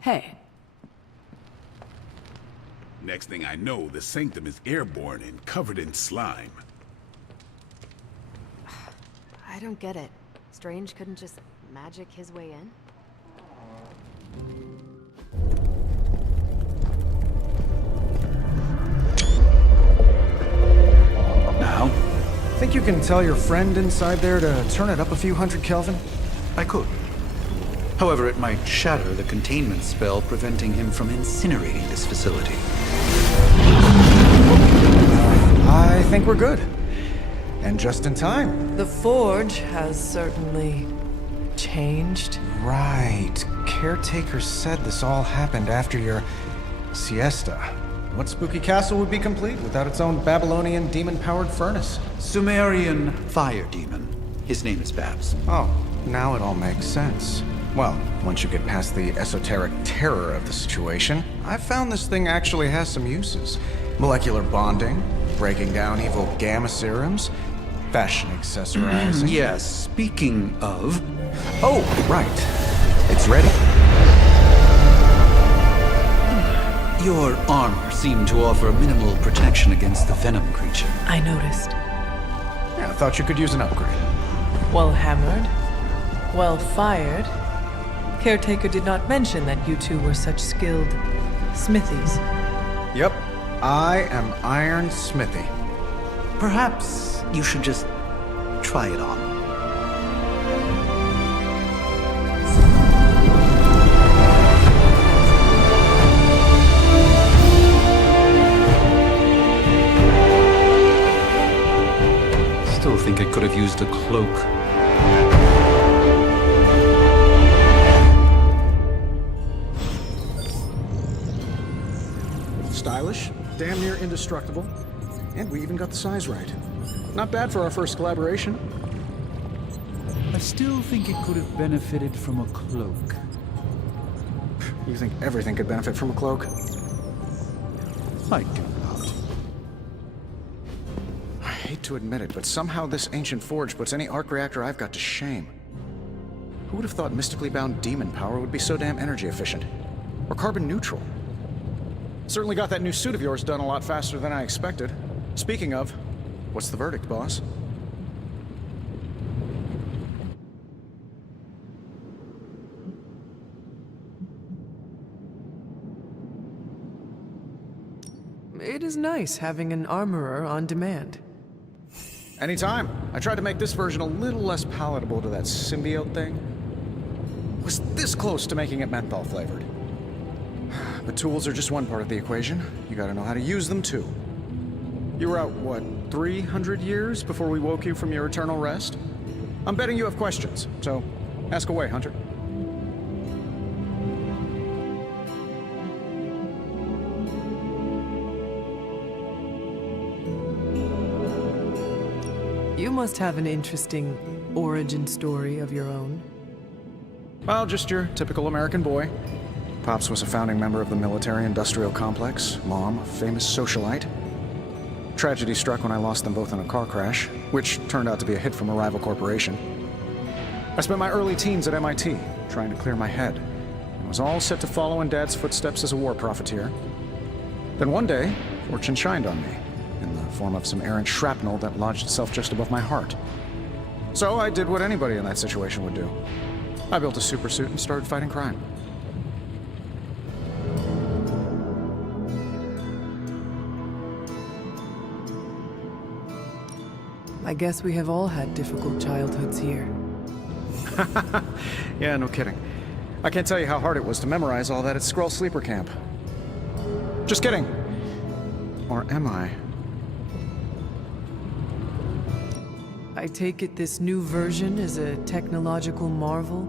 Hey. Next thing I know, the Sanctum is airborne and covered in slime. I don't get it. Strange couldn't just magic his way in? Now? Think you can tell your friend inside there to turn it up a few hundred Kelvin? I could. However, it might shatter the containment spell preventing him from incinerating this facility. I think we're good. And just in time. The Forge has certainly changed. Right. Caretaker said this all happened after your siesta. What spooky castle would be complete without its own Babylonian demon-powered furnace? Sumerian fire demon. His name is Babs. Oh, now it all makes sense. Well, once you get past the esoteric terror of the situation, I've found this thing actually has some uses. Molecular bonding, breaking down evil gamma serums, fashion accessorizing. Yes, speaking of... Oh, right. It's ready. Your armor seemed to offer minimal protection against the venom creature. I noticed. Yeah, I thought you could use an upgrade. Well hammered. Well fired. Caretaker did not mention that you two were such skilled smithies. Yep. I am Iron Smithy. Perhaps you should just try it on. Still think it could have used a cloak. Stylish, damn near indestructible, and we even got the size right. Not bad for our first collaboration. I still think it could have benefited from a cloak. You think everything could benefit from a cloak? I do not. I hate to admit it, but somehow this ancient forge puts any arc reactor I've got to shame. Who would have thought mystically bound demon power would be so damn energy efficient? Or carbon neutral? Certainly got that new suit of yours done a lot faster than I expected. Speaking of, what's the verdict, boss? It is nice having an armorer on demand. Anytime. I tried to make this version a little less palatable to that symbiote thing. Was this close to making it menthol flavored. But tools are just one part of the equation. You gotta know how to use them too. You were out, what, 300 years before we woke you from your eternal rest? I'm betting you have questions, so ask away, Hunter. You must have an interesting origin story of your own. Well, just your typical American boy. Pops was a founding member of the military-industrial complex. Mom, a famous socialite. Tragedy struck when I lost them both in a car crash, which turned out to be a hit from a rival corporation. I spent my early teens at MIT, trying to clear my head, and was all set to follow in Dad's footsteps as a war profiteer. Then one day, fortune shined on me, in the form of some errant shrapnel that lodged itself just above my heart. So I did what anybody in that situation would do. I built a supersuit and started fighting crime. I guess we have all had difficult childhoods here. Yeah, no kidding. I can't tell you how hard it was to memorize all that at Skrull Sleeper Camp. Just kidding. Or am I? I take it this new version is a technological marvel?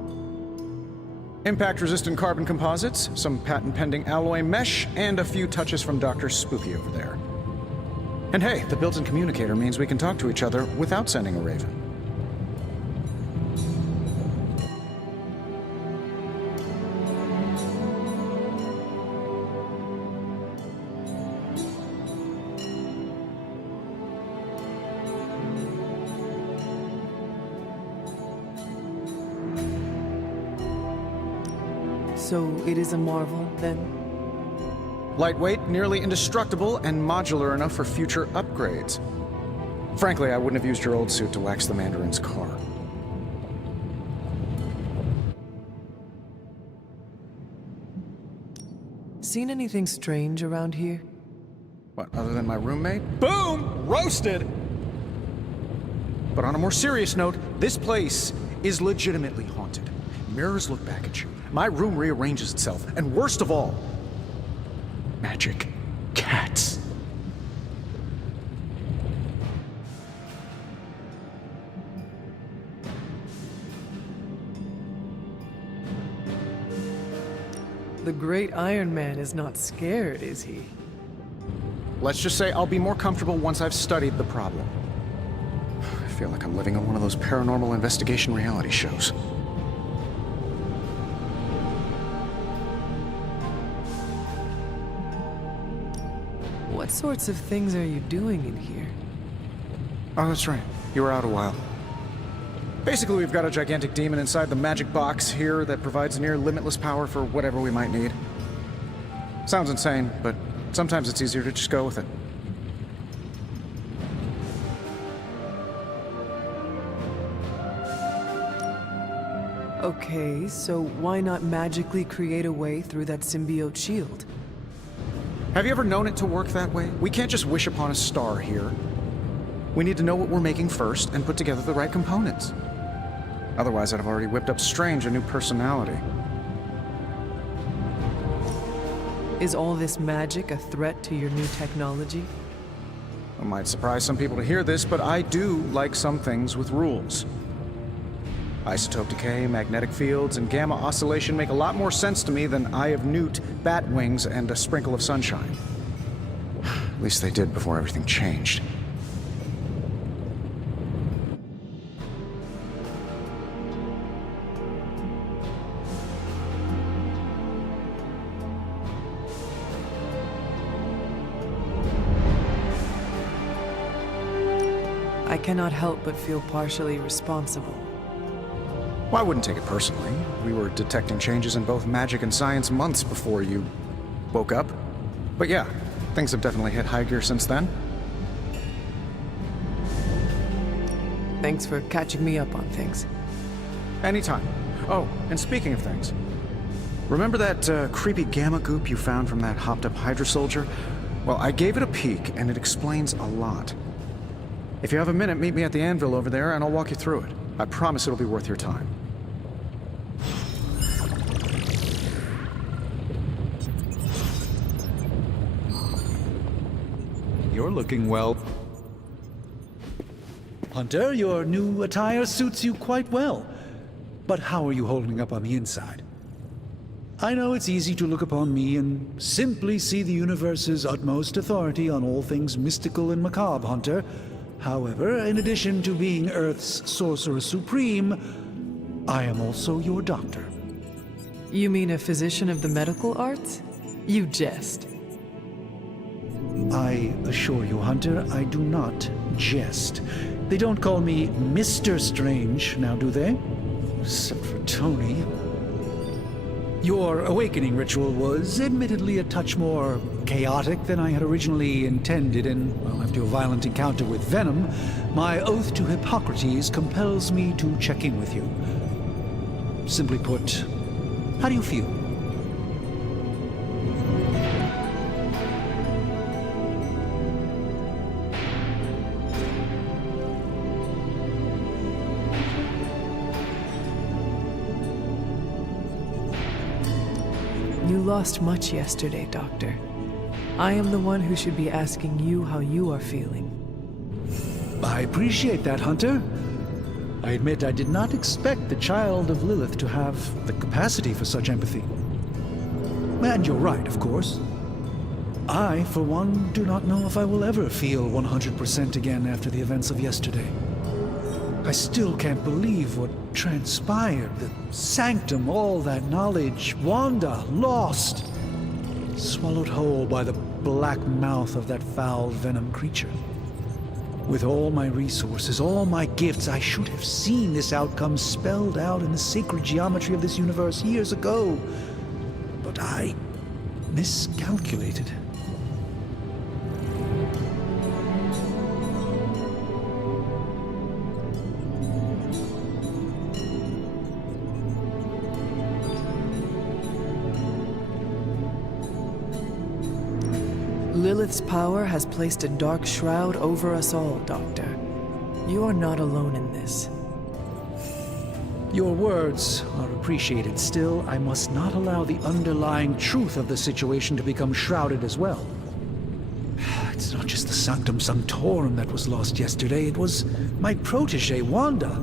Impact-resistant carbon composites, some patent-pending alloy mesh, and a few touches from Dr. Spooky over there. And hey, the built-in communicator means we can talk to each other without sending a raven. So it is a marvel, then? Lightweight, nearly indestructible, and modular enough for future upgrades. Frankly, I wouldn't have used your old suit to wax the Mandarin's car. Seen anything strange around here? What, other than my roommate? Boom! Roasted! But on a more serious note, this place is legitimately haunted. Mirrors look back at you. My room rearranges itself. And worst of all, magic cats. The great Iron Man is not scared, is he? Let's just say I'll be more comfortable once I've studied the problem. I feel like I'm living in one of those paranormal investigation reality shows. What sorts of things are you doing in here? Oh, that's right. You were out a while. Basically, we've got a gigantic demon inside the magic box here that provides near limitless power for whatever we might need. Sounds insane, but sometimes it's easier to just go with it. Okay, so why not magically create a way through that symbiote shield? Have you ever known it to work that way? We can't just wish upon a star here. We need to know what we're making first and put together the right components. Otherwise, I'd have already whipped up Strange a new personality. Is all this magic a threat to your new technology? It might surprise some people to hear this, but I do like some things with rules. Isotope decay, magnetic fields, and gamma oscillation make a lot more sense to me than Eye of Newt, bat wings, and a sprinkle of sunshine. At least they did before everything changed. I cannot help but feel partially responsible. Well, I wouldn't take it personally. We were detecting changes in both magic and science months before you woke up. But yeah, things have definitely hit high gear since then. Thanks for catching me up on things. Anytime. Oh, and speaking of things, remember that creepy gamma goop you found from that hopped-up Hydra soldier? Well, I gave it a peek, and it explains a lot. If you have a minute, meet me at the anvil over there, and I'll walk you through it. I promise it'll be worth your time. You're looking well. Hunter, your new attire suits you quite well. But how are you holding up on the inside? I know it's easy to look upon me and simply see the universe's utmost authority on all things mystical and macabre, Hunter. However, in addition to being Earth's Sorcerer Supreme, I am also your doctor. You mean a physician of the medical arts? You jest. I assure you, Hunter, I do not jest. They don't call me Mr. Strange, now do they? Except for Tony. Your awakening ritual was admittedly a touch more chaotic than I had originally intended, and, well, after a violent encounter with Venom, my oath to Hippocrates compels me to check in with you. Simply put, how do you feel? You lost much yesterday, Doctor. I am the one who should be asking you how you are feeling. I appreciate that, Hunter. I admit I did not expect the child of Lilith to have the capacity for such empathy. And you're right, of course. I, for one, do not know if I will ever feel 100% again after the events of yesterday. I still can't believe what transpired. The sanctum, all that knowledge, Wanda, lost. Swallowed whole by the black mouth of that foul venom creature. With all my resources, all my gifts, I should have seen this outcome spelled out in the sacred geometry of this universe years ago. but I miscalculated. Lilith's power has placed a dark shroud over us all, Doctor. You are not alone in this. Your words are appreciated. Still, I must not allow the underlying truth of the situation to become shrouded as well. It's not just the Sanctum Sanctorum that was lost yesterday. It was my protege, Wanda.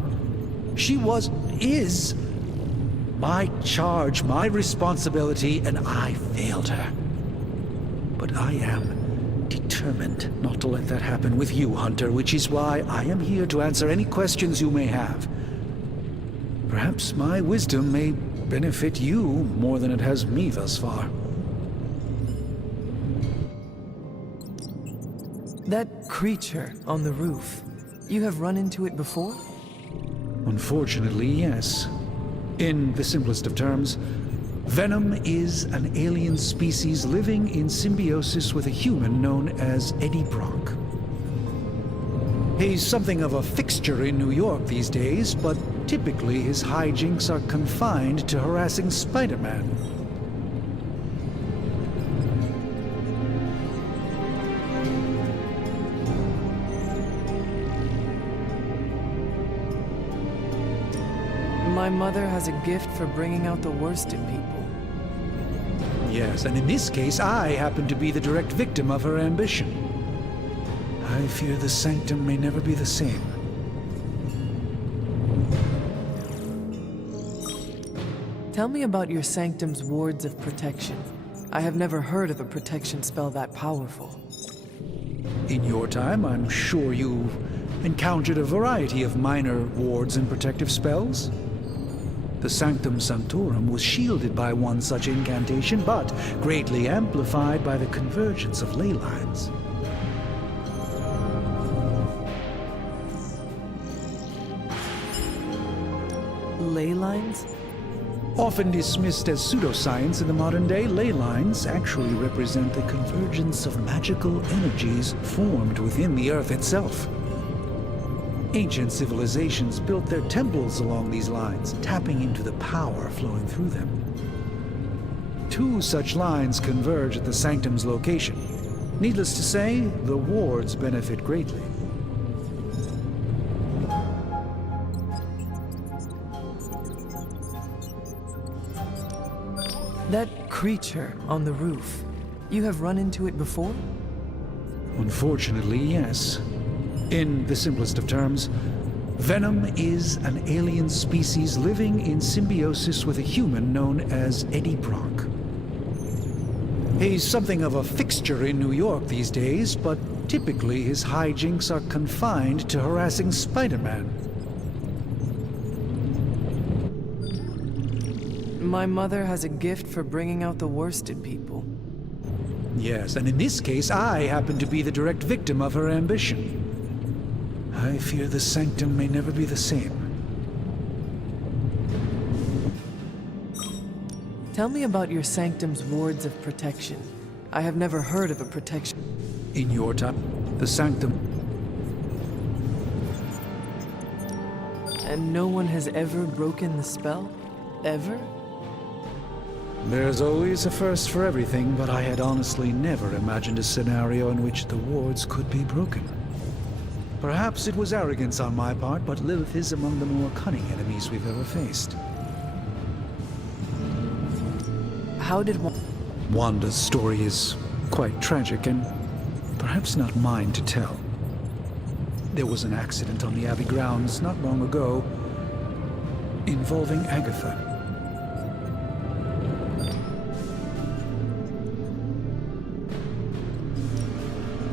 She is my charge, my responsibility, and I failed her. But I am determined not to let that happen with you, Hunter, which is why I am here to answer any questions you may have. Perhaps my wisdom may benefit you more than it has me thus far. That creature on the roof, you have run into it before? Unfortunately, yes. In the simplest of terms, Venom is an alien species living in symbiosis with a human known as Eddie Brock. He's something of a fixture in New York these days, but typically his hijinks are confined to harassing Spider-Man. My mother has a gift for bringing out the worst in people. Yes, and in this case, I happen to be the direct victim of her ambition. I fear the Sanctum may never be the same. Tell me about your Sanctum's wards of protection. I have never heard of a protection spell that powerful. In your time, I'm sure you've encountered a variety of minor wards and protective spells. The Sanctum Sanctorum was shielded by one such incantation, but greatly amplified by the convergence of ley lines. Ley lines? Often dismissed as pseudoscience in the modern day, ley lines actually represent the convergence of magical energies formed within the Earth itself. Ancient civilizations built their temples along these lines, tapping into the power flowing through them. 2 such lines converge at the Sanctum's location. Needless to say, the wards benefit greatly. That creature on the roof, you have run into it before? Unfortunately, yes. In the simplest of terms, Venom is an alien species living in symbiosis with a human known as Eddie Brock. He's something of a fixture in New York these days, but typically his hijinks are confined to harassing Spider-Man. My mother has a gift for bringing out the worst in people. Yes, and in this case, I happen to be the direct victim of her ambition. I fear the Sanctum may never be the same. Tell me about your Sanctum's wards of protection. I have never heard of a protection. In your time, the Sanctum... And no one has ever broken the spell? Ever? There's always a first for everything, but I had honestly never imagined a scenario in which the wards could be broken. Perhaps it was arrogance on my part, but Lilith is among the more cunning enemies we've ever faced. How did Wanda's story is quite tragic and perhaps not mine to tell. There was an accident on the Abbey grounds not long ago involving Agatha.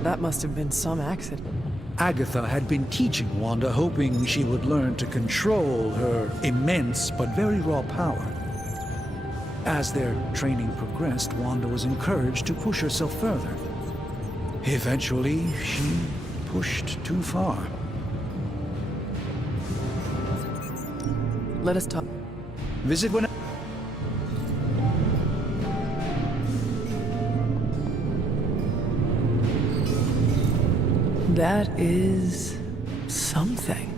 That must have been some accident. Agatha had been teaching Wanda, hoping she would learn to control her immense but very raw power. As their training progressed, Wanda was encouraged to push herself further. Eventually, she pushed too far. Let us talk. Visit when... That is something.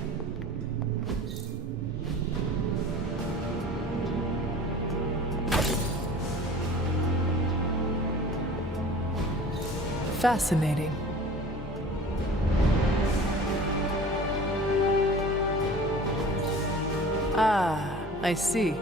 Fascinating. Ah, I see.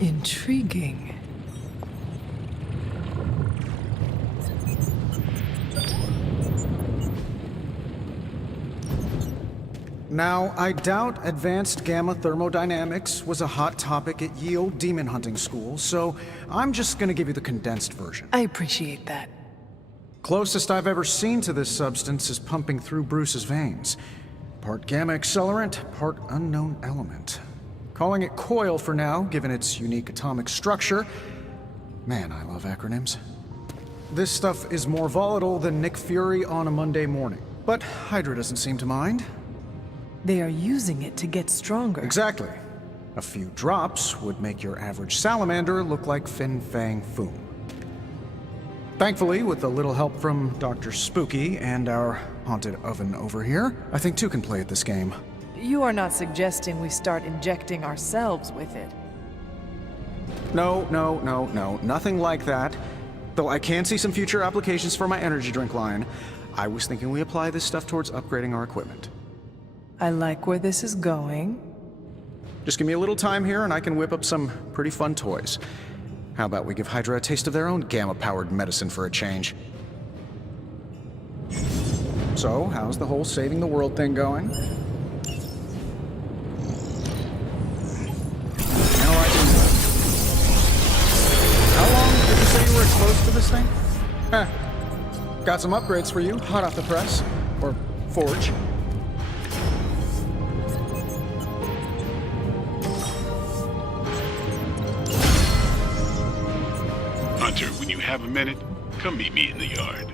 Intriguing. Now, I doubt advanced gamma thermodynamics was a hot topic at Ye Olde Demon Hunting School, so I'm just gonna give you the condensed version. I appreciate that. Closest I've ever seen to this substance is pumping through Bruce's veins. Part gamma accelerant, part unknown element. Calling it Coil for now, given its unique atomic structure. Man, I love acronyms. This stuff is more volatile than Nick Fury on a Monday morning. But Hydra doesn't seem to mind. They are using it to get stronger. Exactly. A few drops would make your average salamander look like Fin Fang Foom. Thankfully, with a little help from Dr. Spooky and our haunted oven over here, I think two can play at this game. You are not suggesting we start injecting ourselves with it. No, nothing like that. Though I can see some future applications for my energy drink line. I was thinking we apply this stuff towards upgrading our equipment. I like where this is going. Just give me a little time here and I can whip up some pretty fun toys. How about we give Hydra a taste of their own gamma-powered medicine for a change? So, how's the whole saving the world thing going? How long did you say you were exposed to this thing? Got some upgrades for you, hot off the press. Or forge. Hunter, when you have a minute, come meet me in the yard.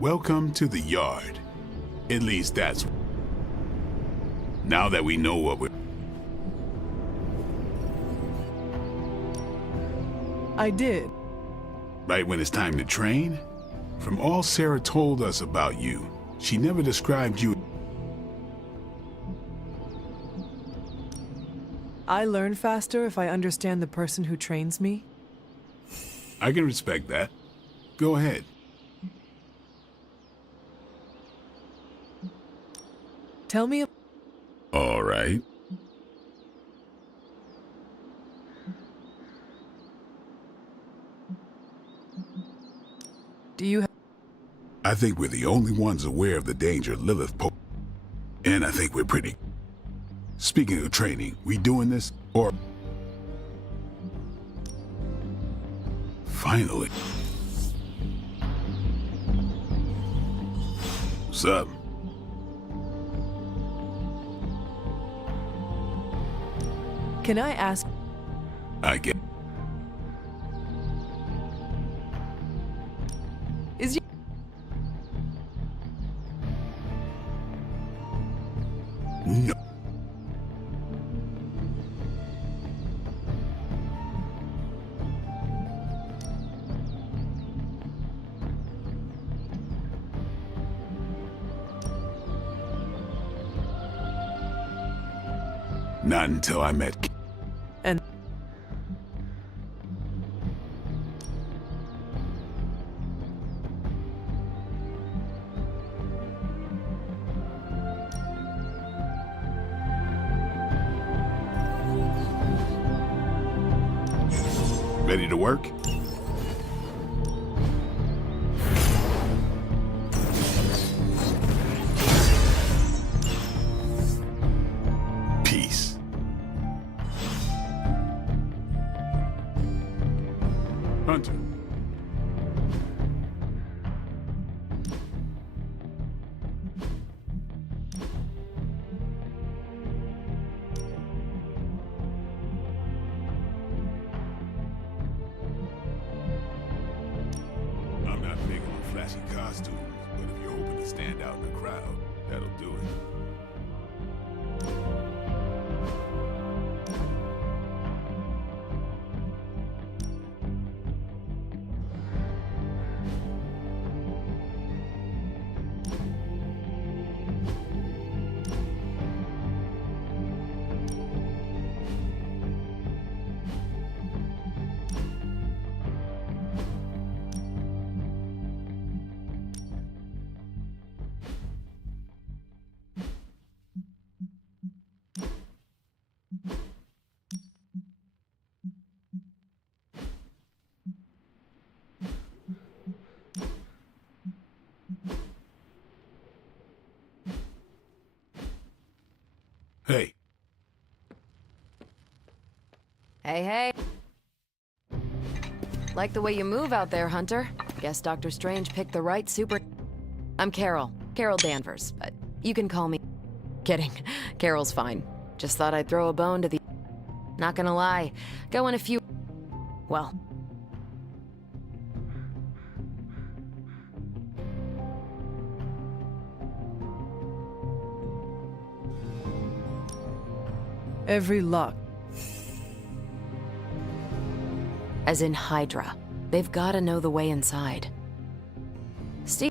Welcome to the yard. At least that's... Now that we know what we're... I did. Right when it's time to train? From all Sarah told us about you, she never described you... I learn faster if I understand the person who trains me. I can respect that. Go ahead. Tell me. All right. Do you I think we're the only ones aware of the danger Lilith posed. And I think we're pretty... Speaking of training, we doing this, or... Finally. What's up? Can I ask? I get... Is you? No. Not until I met... And Ready to work? Peace. Hunter. I'm not big on flashy costumes, but if you're hoping to stand out in the crowd, that'll do it. Hey, Hey, hey. Like the way you move out there, Hunter. Guess Dr. Strange picked the right super... I'm Carol. Carol Danvers, but you can call me... Kidding. Carol's fine. Just thought I'd throw a bone to the... Not gonna lie. Going a few... Well... every lock. As in Hydra. They've gotta know the way inside. Steve...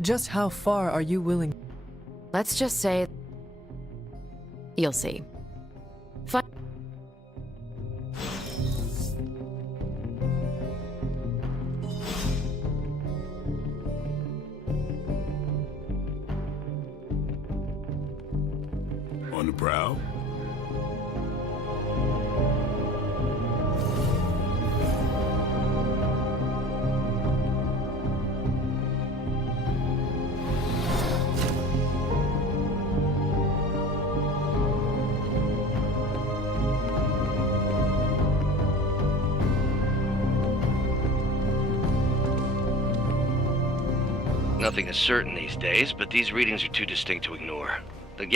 Just how far are you willing? Let's just say... You'll see. Fine. on the prowl? Nothing is certain these days, but these readings are too distinct to ignore. The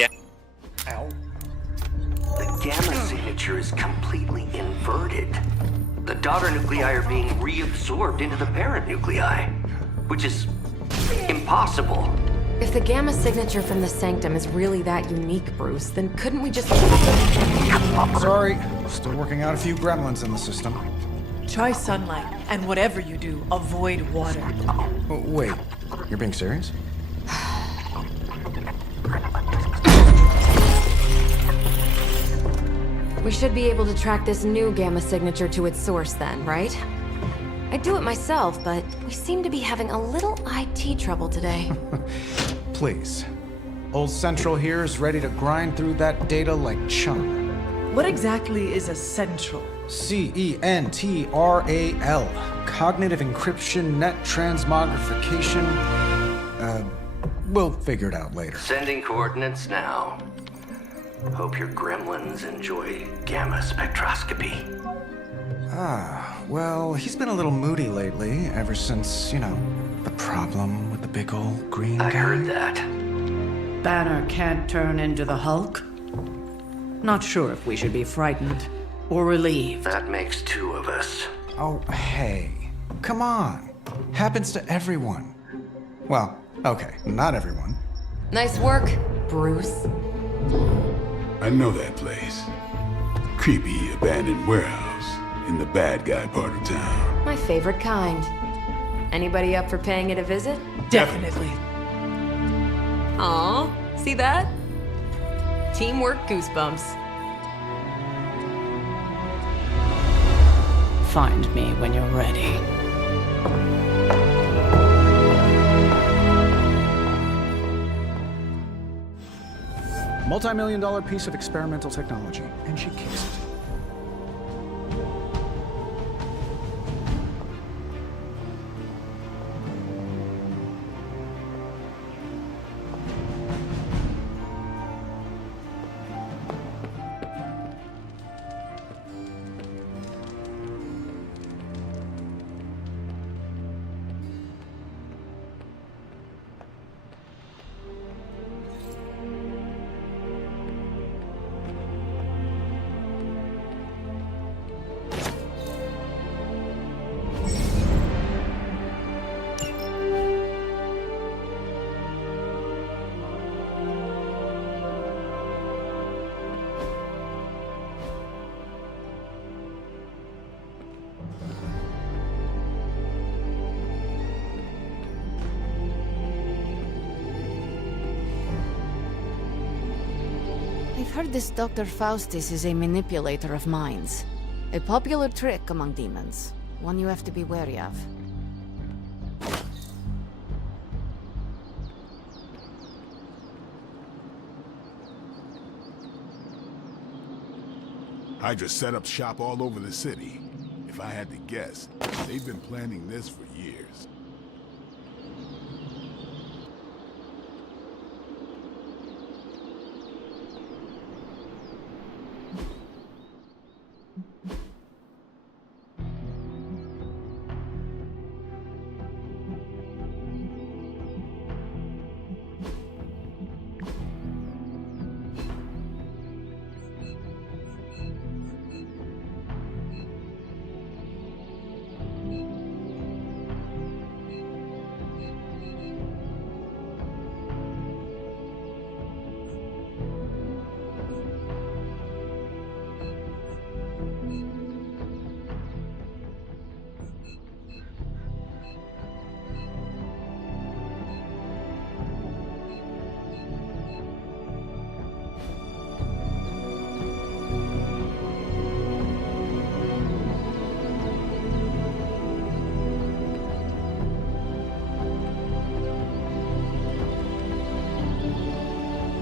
The gamma signature is completely inverted. The daughter nuclei are being reabsorbed into the parent nuclei, which is impossible. If the gamma signature from the Sanctum is really that unique, Bruce, then couldn't we just... Sorry, still working out a few gremlins in the system. Try sunlight, and whatever you do, avoid water. Oh, wait, you're being serious? We should be able to track this new gamma signature to its source then, right? I'd do it myself, but we seem to be having a little IT trouble today. Please. Old Central here is ready to grind through that data like chum. What exactly is a central? CENTRAL. Cognitive encryption, net transmogrification. We'll figure it out later. Sending coordinates now. Hope your gremlins enjoy gamma spectroscopy. Well, he's been a little moody lately, ever since, the problem with the big old green guy. I heard that. Banner can't turn into the Hulk? Not sure if we should be frightened or relieved. That makes two of us. Oh, hey. Come on. Happens to everyone. Well, okay, not everyone. Nice work, Bruce. I know that place. Creepy abandoned warehouse in the bad guy part of town. My favorite kind. Anybody up for paying it a visit? Definitely. Aw, see that? Teamwork goosebumps. Find me when you're ready. Multi-million-dollar piece of experimental technology, and she kicks it. I've heard this Dr. Faustus is a manipulator of minds. A popular trick among demons. One you have to be wary of. Hydra set up shop all over the city. If I had to guess, they've been planning this for years.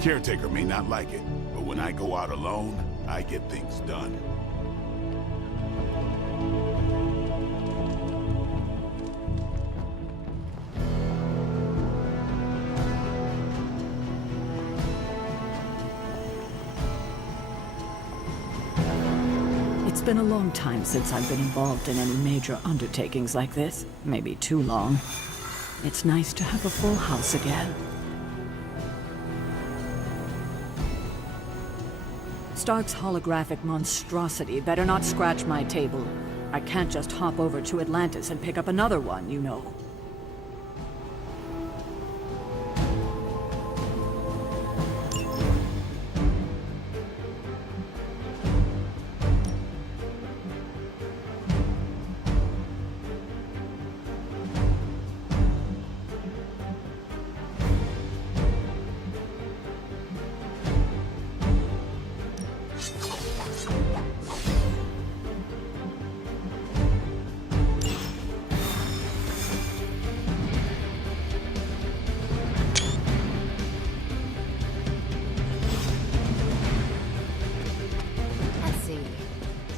Caretaker may not like it, but when I go out alone, I get things done. It's been a long time since I've been involved in any major undertakings like this. Maybe too long. It's nice to have a full house again. Stark's holographic monstrosity better not scratch my table. I can't just hop over to Atlantis and pick up another one, you know.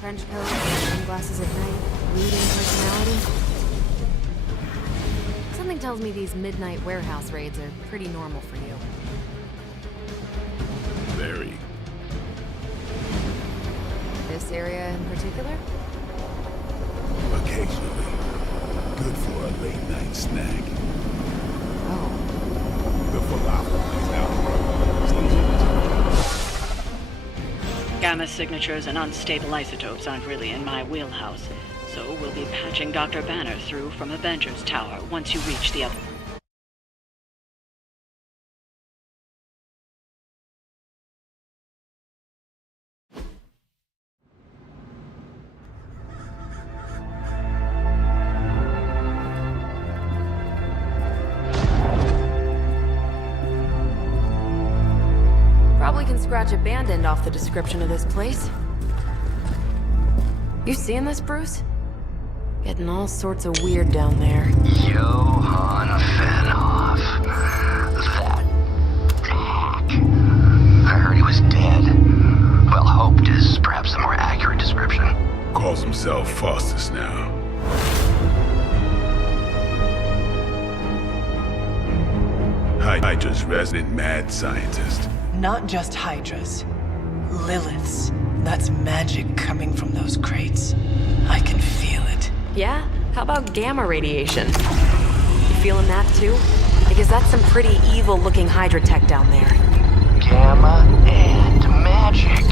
Trench coat, sunglasses at night, brooding personality. Something tells me these midnight warehouse raids are pretty normal for you. Very. This area in particular? Occasionally. Good for a late night snack. Oh. The falafel is out. Gamma signatures and unstable isotopes aren't really in my wheelhouse, so we'll be patching Dr. Banner through from Avengers Tower once you reach the other. Probably can scratch abandoned off the description of this place. You seeing this, Bruce? Getting all sorts of weird down there. Johann Fenhoff. That hack. I heard he was dead. Well, hoped is perhaps the more accurate description. Calls himself Faustus now. Hydra's resident mad scientist. Not just Hydras. Liliths. That's magic coming from those crates. I can feel it. Yeah? How about gamma radiation? You feeling that too? Because that's some pretty evil-looking Hydra tech down there. Gamma and magic.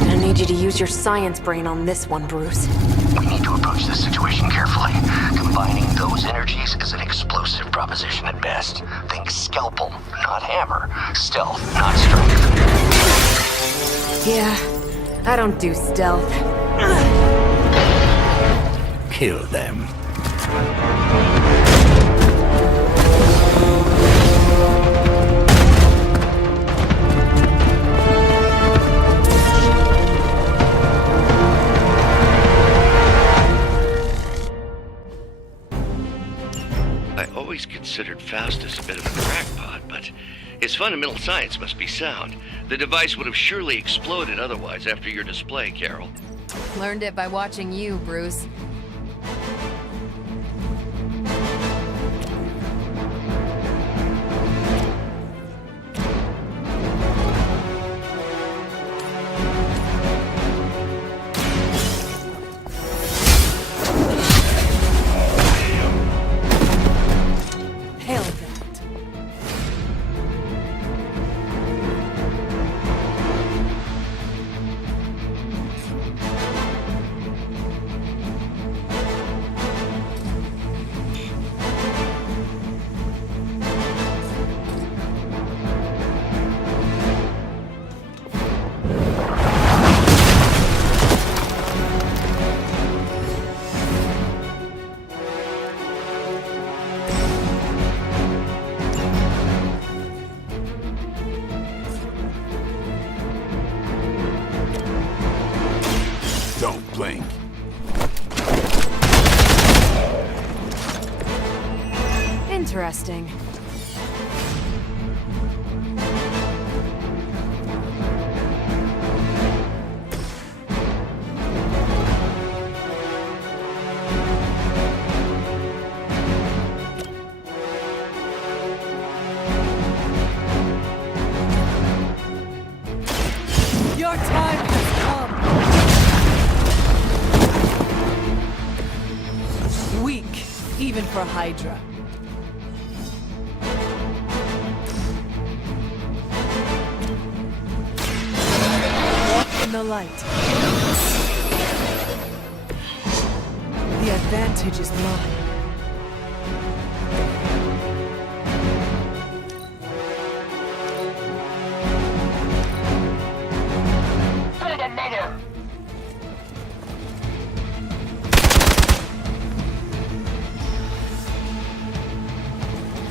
Gonna need you to use your science brain on this one, Bruce. We need to approach this situation carefully. Combining those energies is an explosive proposition at best. Think scalpel, not hammer. Stealth, not strength. Yeah, I don't do stealth. Kill them. I always considered Faustus a bit of a crackpot, but his fundamental science must be sound. The device would have surely exploded otherwise after your display, Carol. Learned it by watching you, Bruce. Don't blink. Interesting. Your time has come. even for Hydra. Walk in the light. The advantage is mine.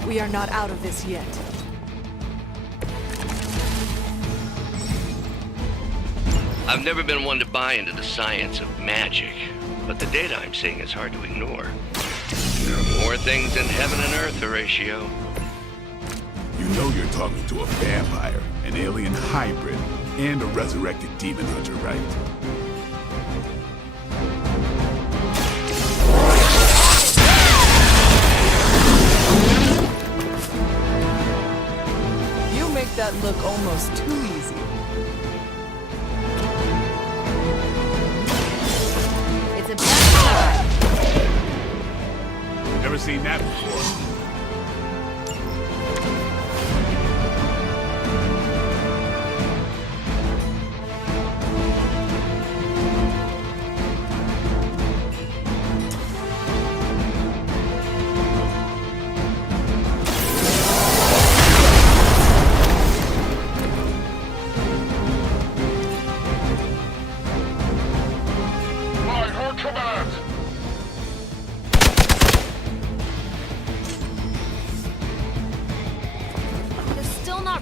We are not out of this yet. I've never been one to buy into the science of magic, but the data I'm seeing is hard to ignore. There are more things in heaven and earth, Horatio. You know you're talking to a vampire, an alien hybrid, and a resurrected demon hunter, right? You make that look almost too easy. It's a bad Never seen that before.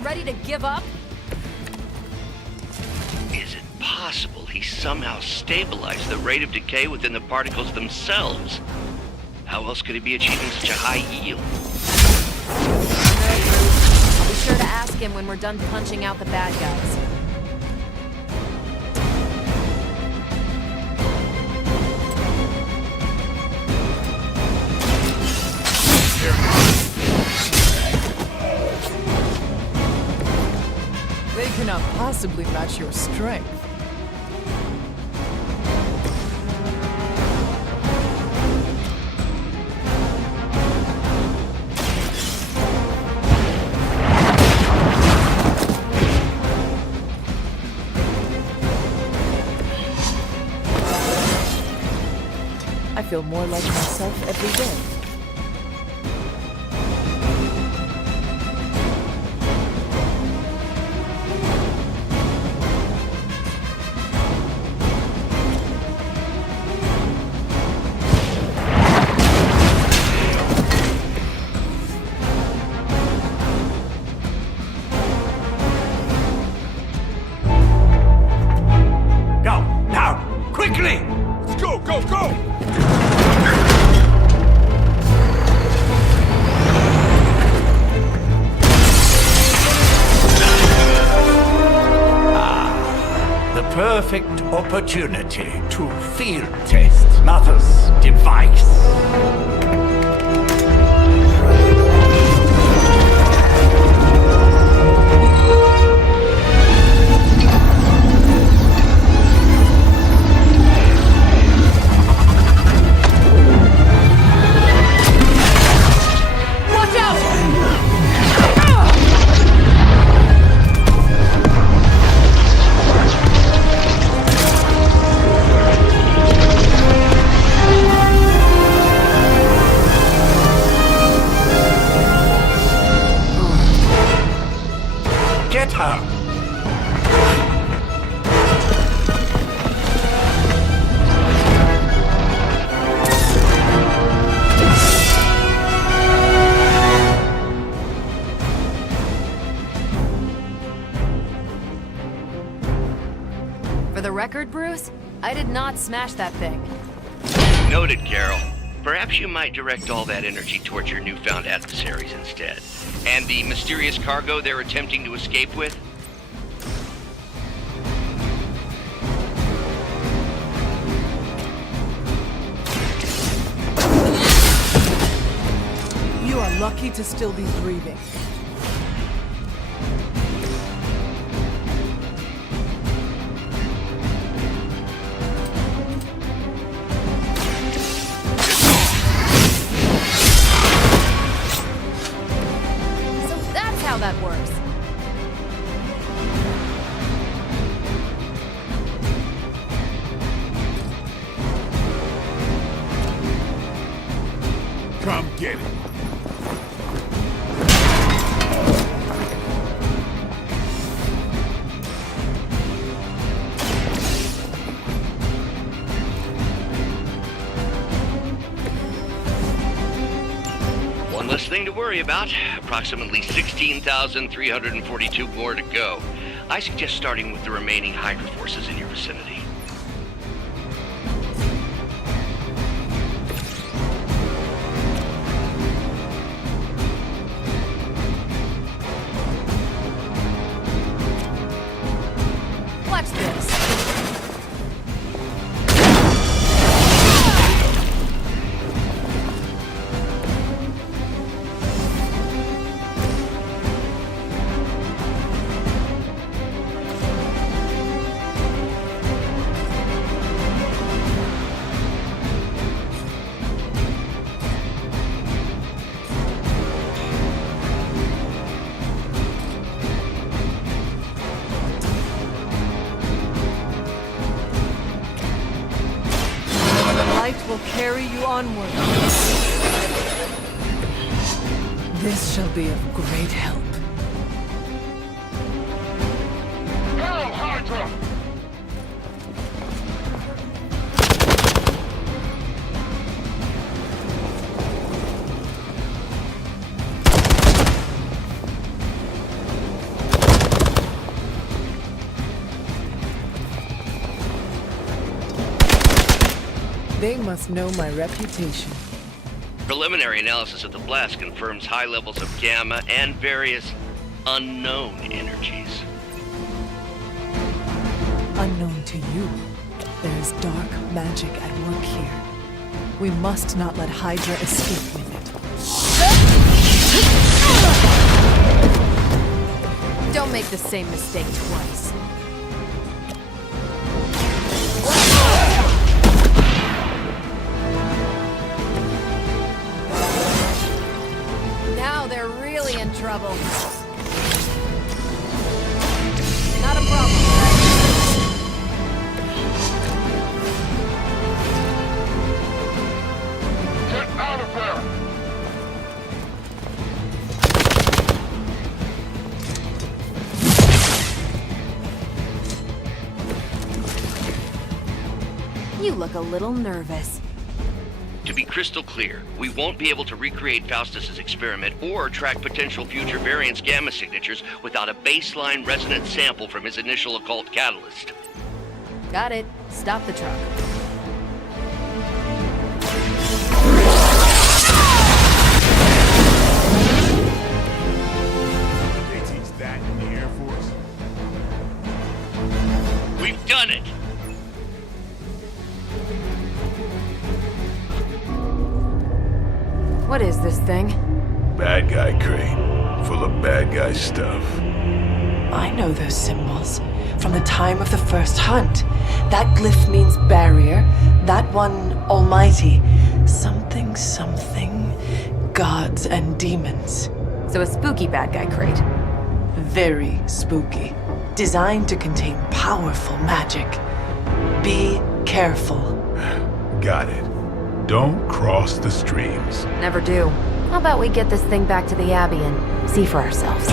ready to give up? Is it possible he somehow stabilized the rate of decay within the particles themselves? How else could he be achieving such a high yield? Be sure to ask him when we're done punching out the bad guys. They cannot possibly match your strength. I feel more like myself every day. Perfect opportunity to field test Mother's device. Get her! For the record, Bruce, I did not smash that thing. Noted, Carol. Perhaps you might direct all that energy towards your newfound adversaries instead. And the mysterious cargo they're attempting to escape with? You are lucky to still be breathing. get it. One less thing to worry about. Approximately 16,342 more to go. I suggest starting with the remaining Hydra forces in your vicinity. Watch this. Will carry you onward. This shall be of great help. Hail Hydra! They must know my reputation. Preliminary analysis of the blast confirms high levels of gamma and various unknown energies. Unknown to you, there is dark magic at work here. We must not let Hydra escape with it. Don't make the same mistake twice. Now they're really in trouble. Not a problem. Get out of there! You look a little nervous. To be crystal clear, we won't be able to recreate Faustus's experiment or track potential future variance gamma signatures without a baseline resonance sample from his initial occult catalyst. Got it. Stop the truck. They teach that in the Air Force? We've done it! What is this thing? Bad guy crate. Full of bad guy stuff. I know those symbols from the time of the first hunt. That glyph means barrier, that one almighty. Something, something, gods and demons. So a spooky bad guy crate. Very spooky. Designed to contain powerful magic. Be careful. Got it. Don't cross the streams. Never do. How about we get this thing back to the Abbey and see for ourselves?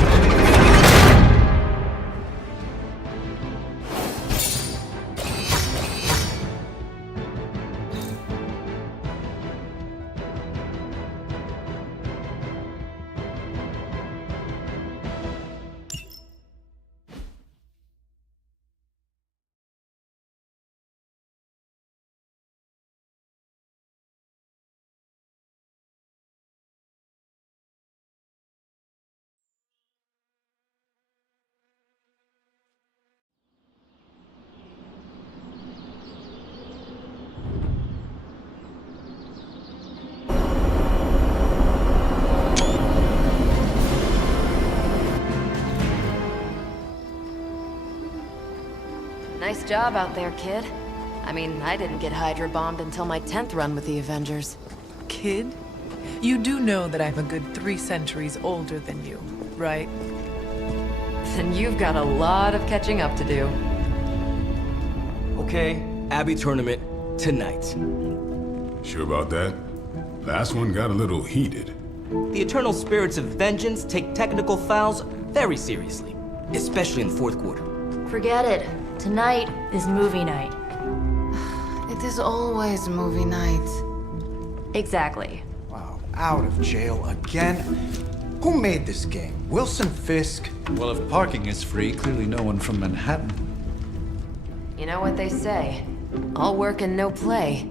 Nice job out there, kid. I mean, I didn't get Hydra bombed until my 10th run with the Avengers. Kid, you do know that I'm a good 3 centuries older than you, right? Then you've got a lot of catching up to do. Okay, Abbey tournament tonight. Sure about that? Last one got a little heated. The eternal spirits of vengeance take technical fouls very seriously, especially in the fourth quarter. Forget it. Tonight is movie night. It is always movie night. Exactly. Wow, out of jail again? Who made this game? Wilson Fisk? Well, if parking is free, clearly no one from Manhattan. You know what they say? All work and no play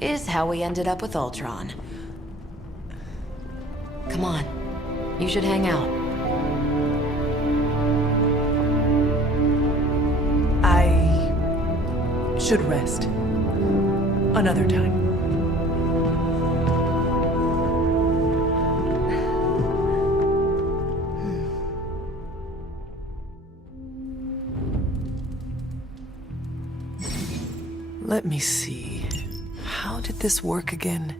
is how we ended up with Ultron. Come on. You should hang out. I should rest. Another time. Let me see. How did this work again?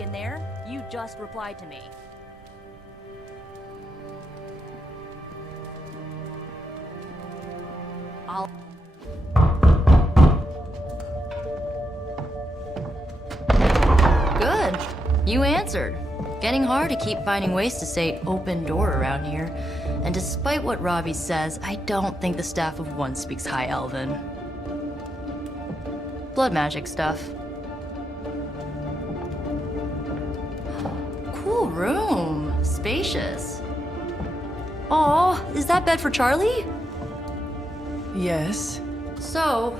In there. You just replied to me. I'll... Good. You answered. Getting hard to keep finding ways to say open door around here. And despite what Robbie says, I don't think the staff of One speaks High Elven. Blood magic stuff. Cool room. Spacious. Aw, is that bed for Charlie? Yes. So,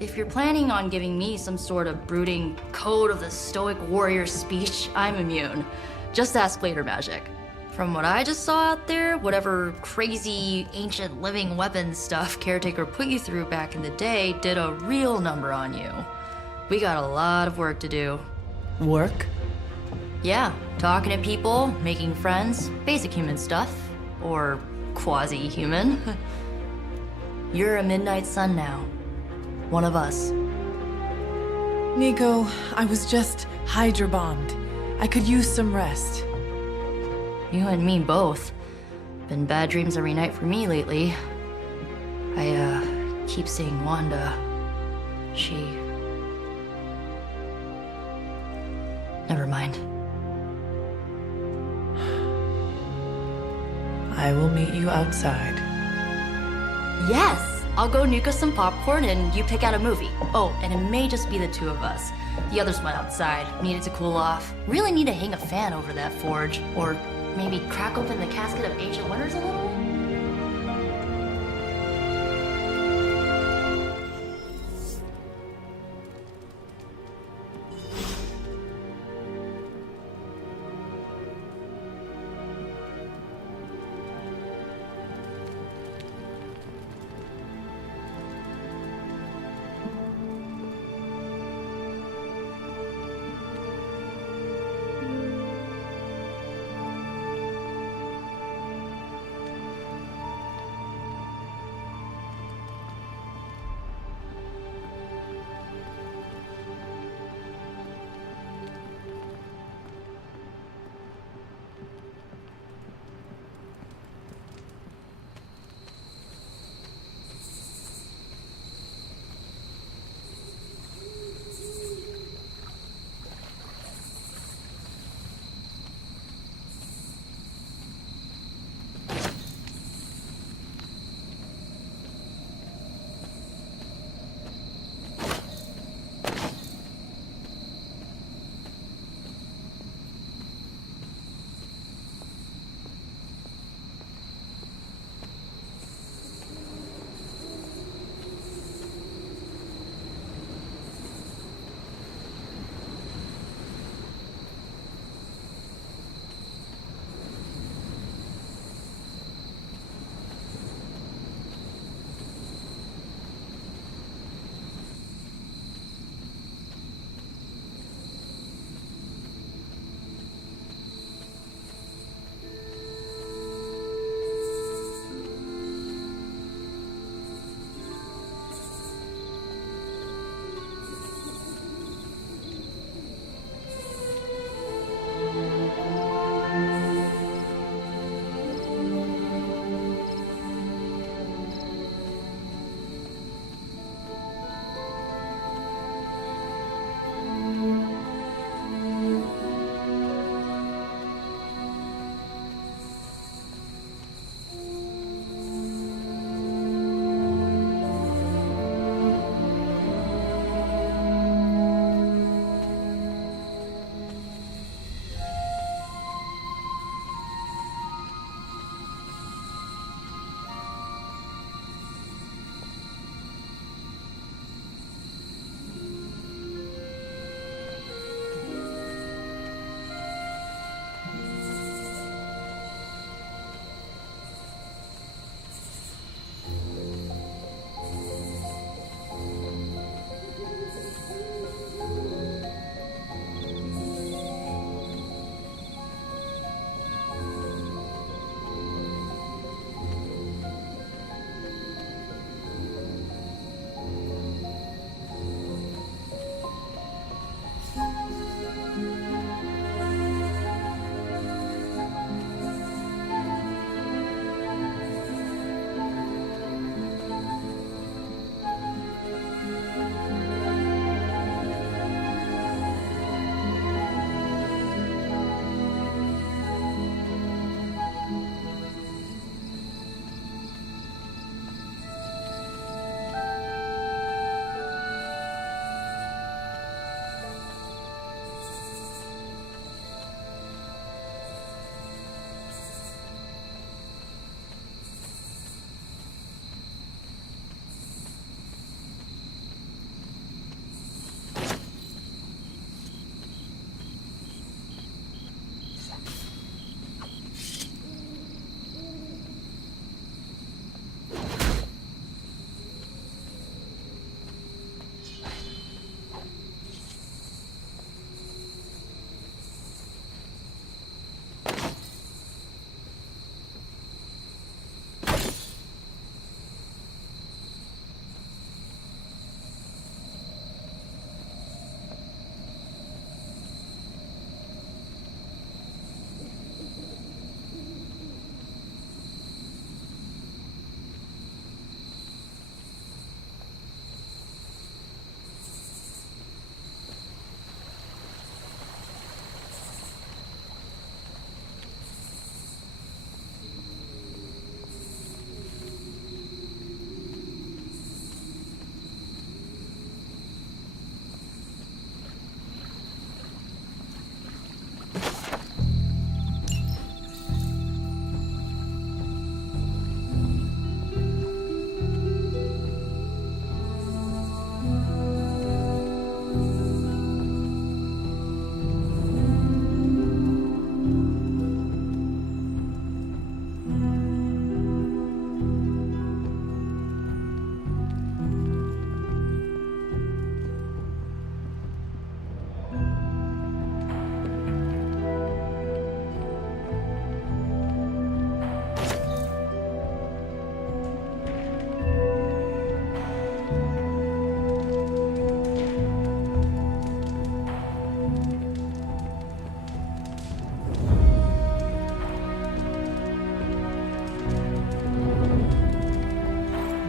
if you're planning on giving me some sort of brooding code of the stoic warrior speech, I'm immune. Just ask later, Magic. From what I just saw out there, whatever crazy ancient living weapons stuff Caretaker put you through back in the day did a real number on you. We got a lot of work to do. Work? Yeah, talking to people, making friends, basic human stuff. Or quasi-human. You're a Midnight Sun now. One of us. Nico, I was just Hydra bombed. I could use some rest. You and me both. Been bad dreams every night for me lately. I, keep seeing Wanda. She... Never mind. I will meet you outside. Yes! I'll go nuke us some popcorn and you pick out a movie. Oh, and it may just be the two of us. The others went outside, needed to cool off. Really need to hang a fan over that forge. Or maybe crack open the casket of Ancient Wonders a little?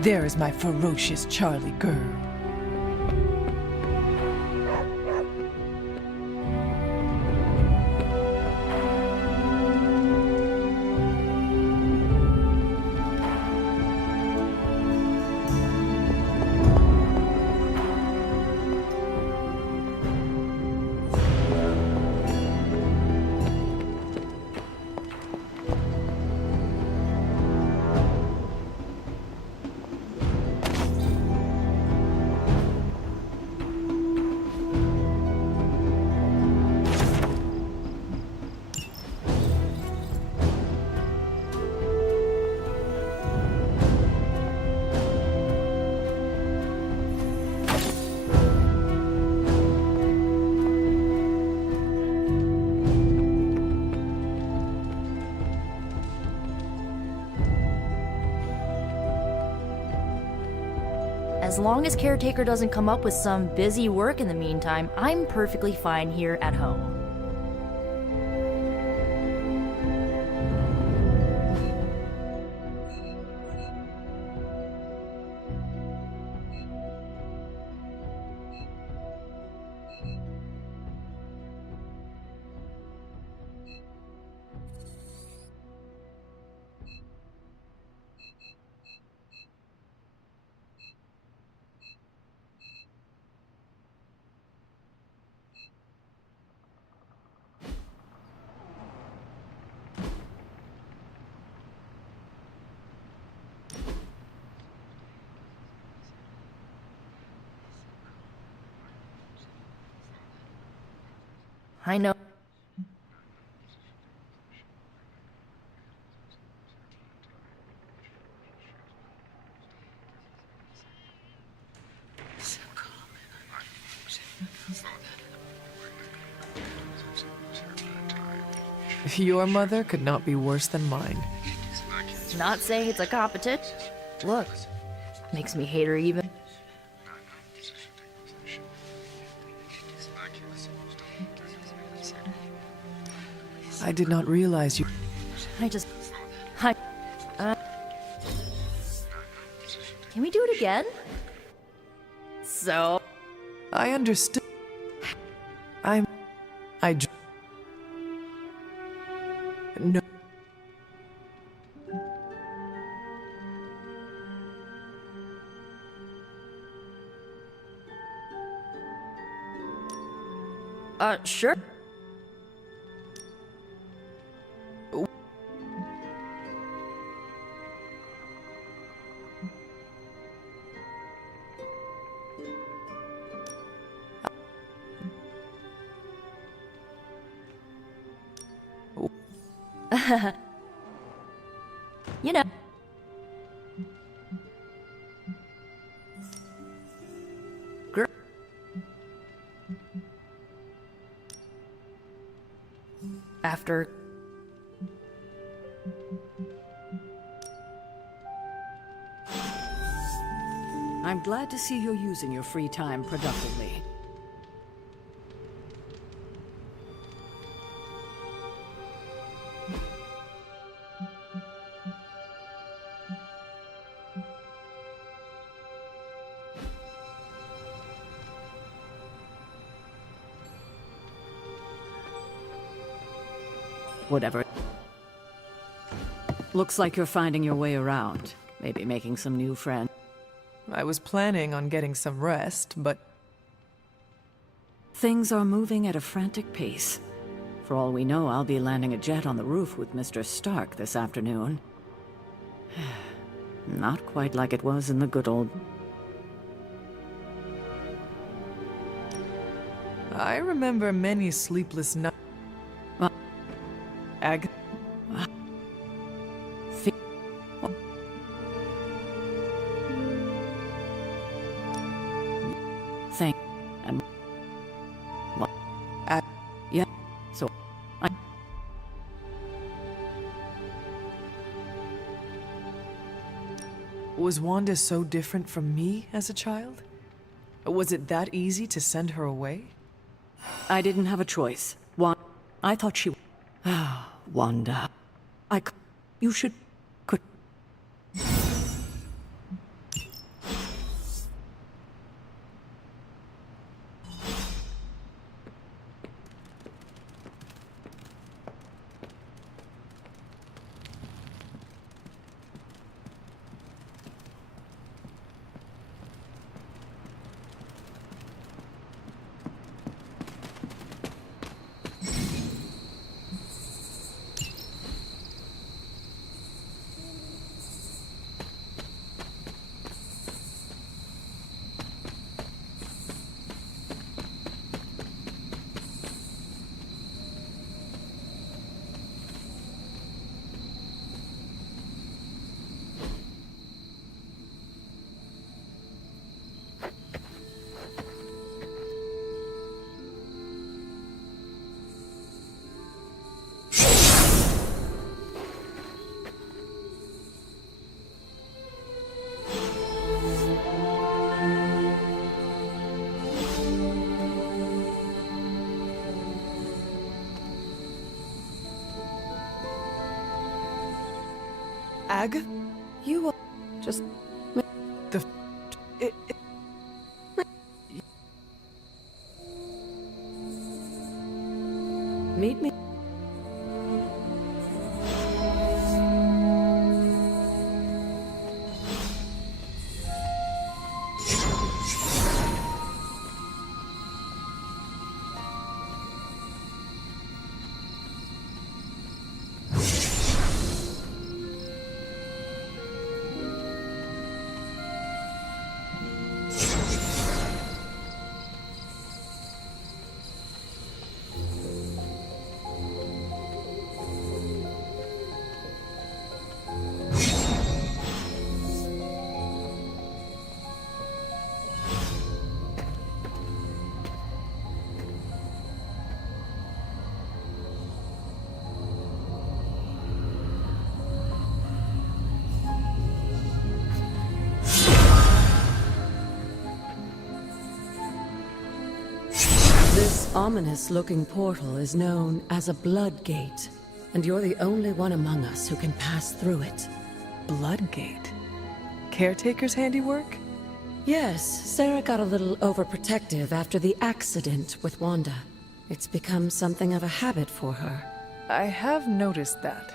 There is my ferocious Charlie girl. As long as Caretaker doesn't come up with some busy work in the meantime, I'm perfectly fine here at home. I know. Your mother could not be worse than mine. Not saying it's a competition. Look, makes me hate her even. I did not realize you. Can we do it again? So. I understood. No. Sure. You know. Girl. After. I'm glad to see you're using your free time productively. Whatever. Looks like you're finding your way around. Maybe making some new friends. I was planning on getting some rest, but... Things are moving at a frantic pace. For all we know, I'll be landing a jet on the roof with Mr. Stark this afternoon. Not quite like it was in the good old... I remember many sleepless nights. Thank and well, yeah. So, Was Wanda so different from me as a child? Was it that easy to send her away? I didn't have a choice. I thought she... Wanda. You should... Mag? You are just... Meet me. This ominous-looking portal is known as a Blood Gate, and you're the only one among us who can pass through it. Bloodgate? Caretaker's handiwork? Yes, Sarah got a little overprotective after the accident with Wanda. It's become something of a habit for her. I have noticed that.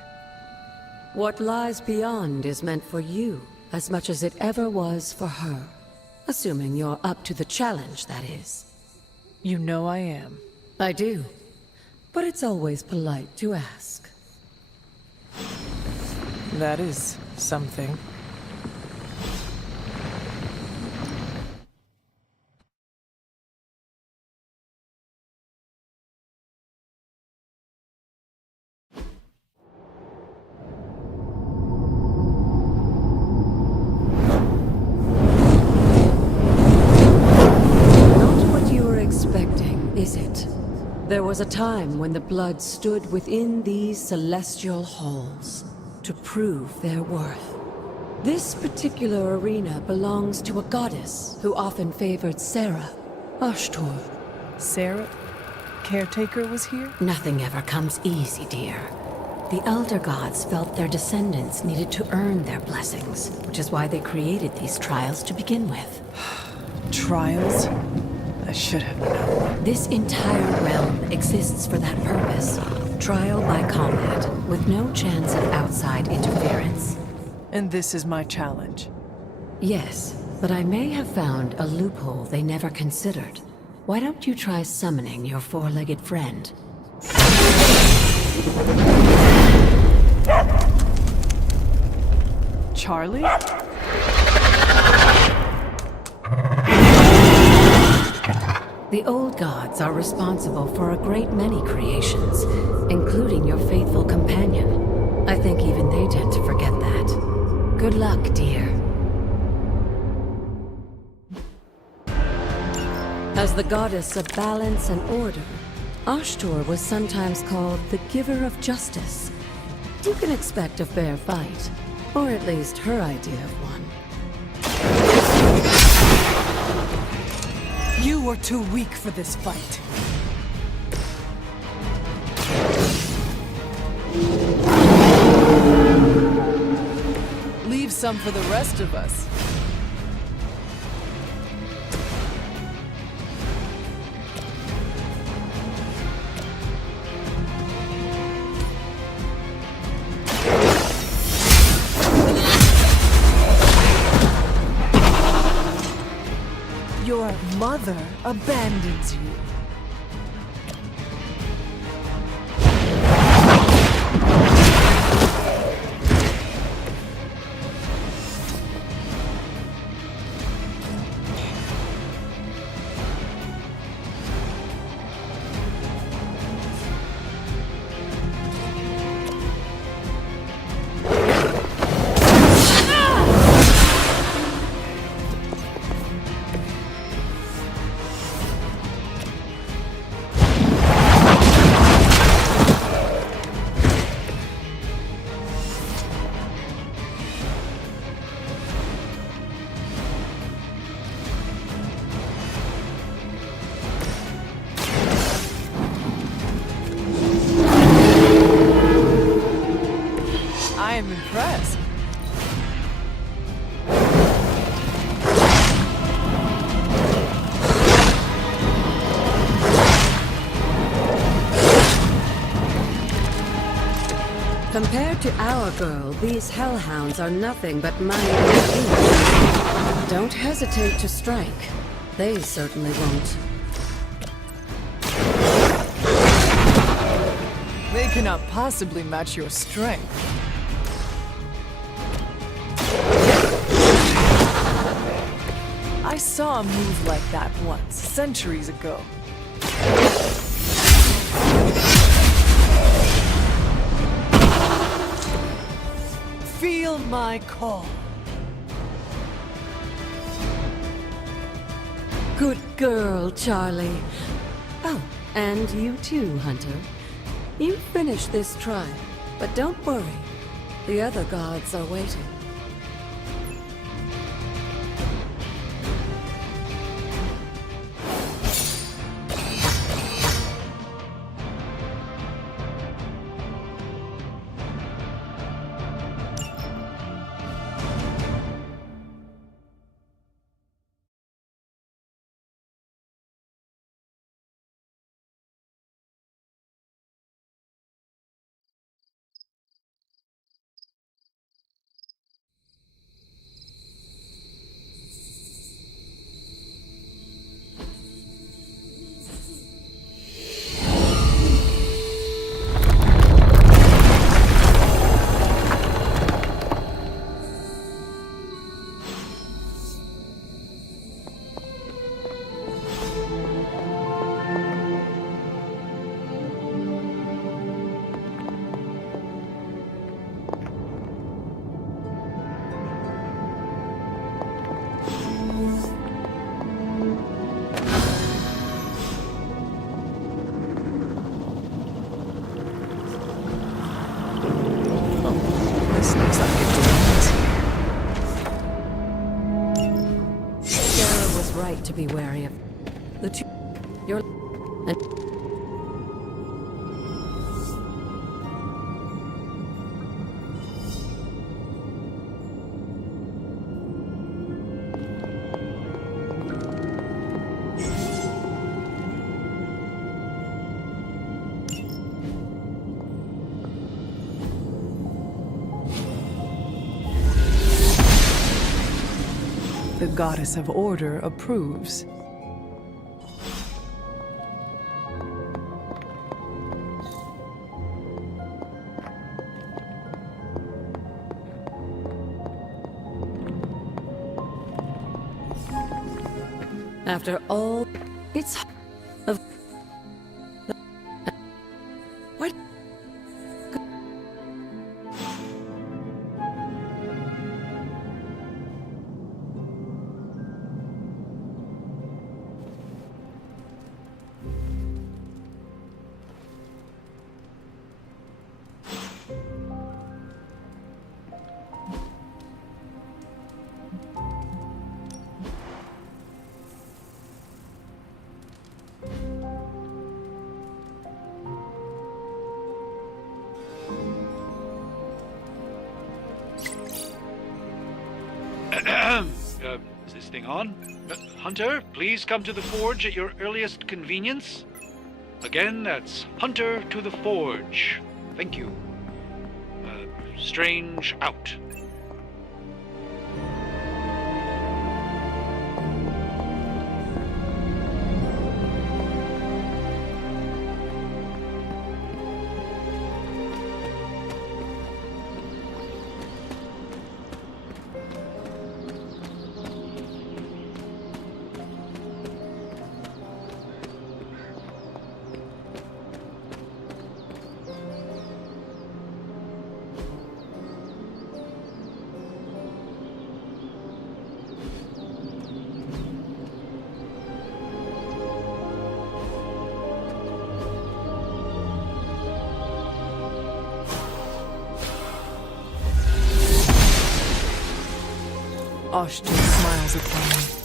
What lies beyond is meant for you, as much as it ever was for her. Assuming you're up to the challenge, that is. You know I am. I do. But it's always polite to ask. That is something. Is it? There was a time when the blood stood within these celestial halls to prove their worth. This particular arena belongs to a goddess who often favored Sarah, Ashtor. Sarah? Caretaker was here? Nothing ever comes easy, dear. The Elder Gods felt their descendants needed to earn their blessings, which is why they created these trials to begin with. Trials? I should have known. This entire realm exists for that purpose. Trial by combat, with no chance of outside interference. And this is my challenge? Yes, but I may have found a loophole they never considered. Why don't you try summoning your four-legged friend? Charlie? The old gods are responsible for a great many creations, including your faithful companion. I think even they tend to forget that. Good luck, dear. As the goddess of balance and order, Ashtor was sometimes called the giver of justice. You can expect a fair fight, or at least her idea of one. You were too weak for this fight. Leave some for the rest of us. Your mother abandons you. Compared to our girl, these hellhounds are nothing but minor thieves. Don't hesitate to strike. They certainly won't. They cannot possibly match your strength. I saw a move like that once, centuries ago. Feel my call. Good girl, Charlie. Oh, and you too, Hunter. You finished this trial, but don't worry. The other gods are waiting. To be wary of the two. Your and The goddess of order approves. after all, it's of what? Is this thing on? Hunter, please come to the forge at your earliest convenience. Again, that's Hunter to the forge. Thank you. Strange out. Ashton smiles upon me.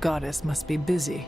goddess must be busy.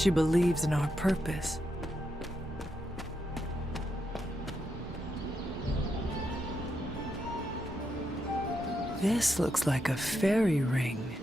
She believes in our purpose. This looks like a fairy ring.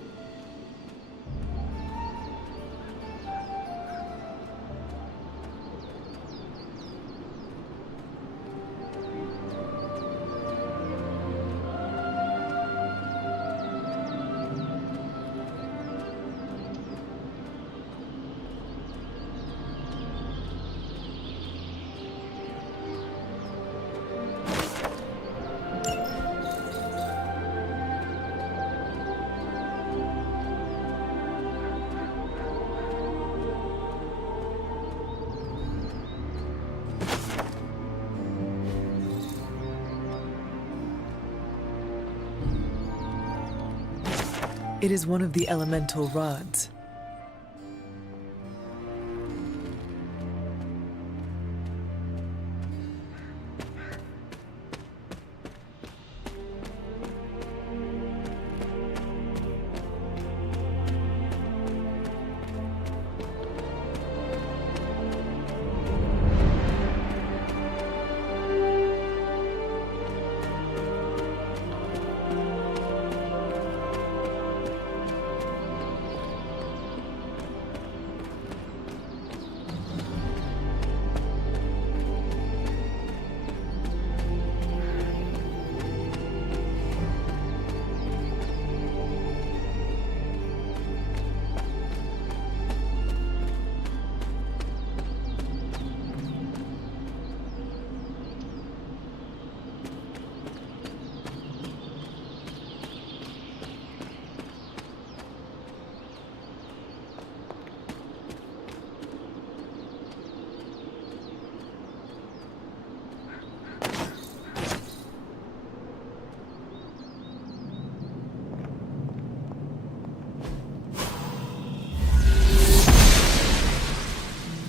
It is one of the elemental rods.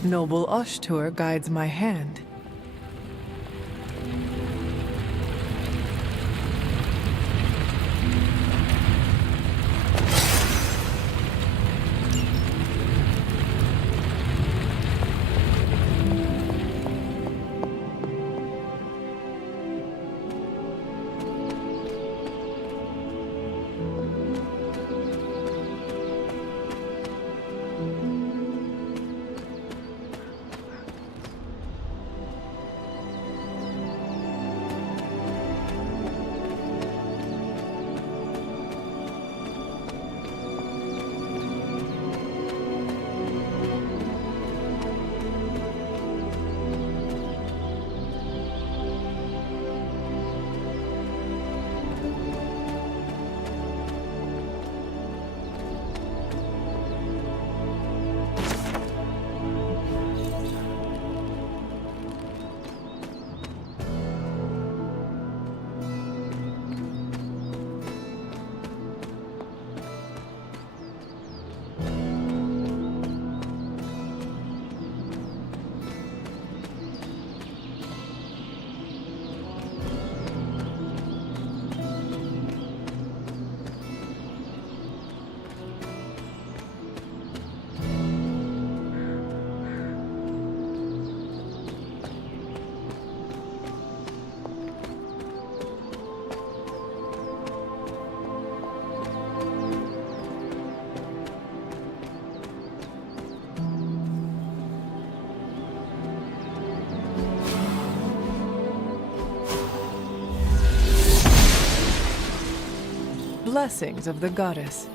Noble Ashtur guides my hand. blessings of the goddess.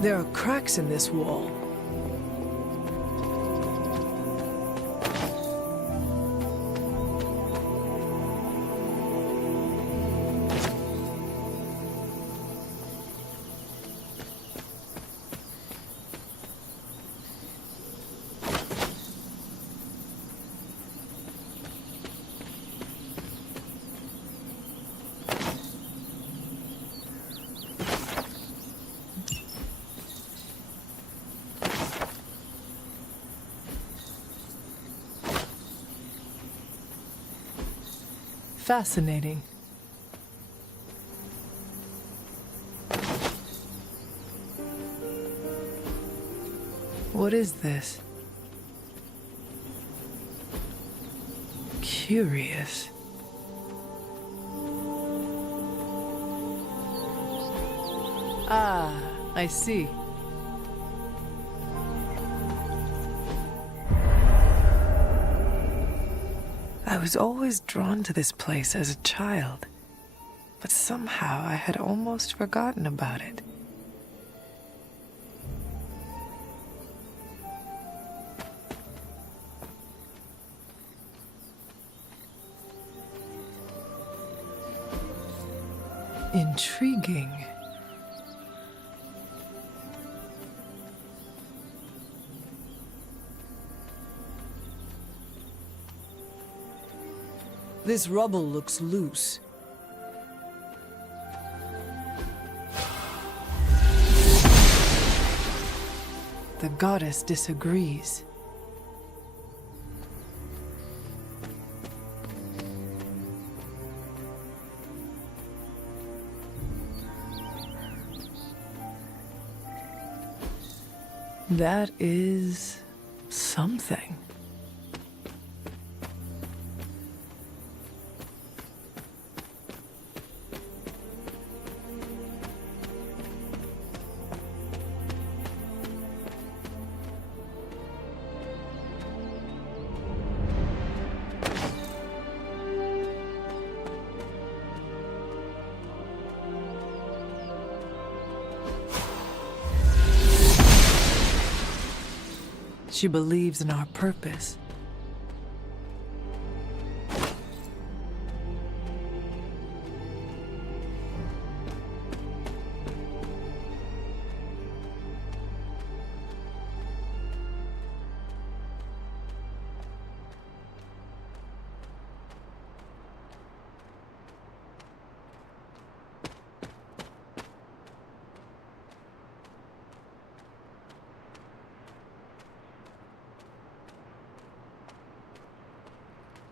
There are cracks in this wall. Fascinating. What is this? Curious. Ah, I see. I was always drawn to this place as a child, but somehow I had almost forgotten about it. Intriguing. This rubble looks loose. The goddess disagrees. That is something. She believes in our purpose.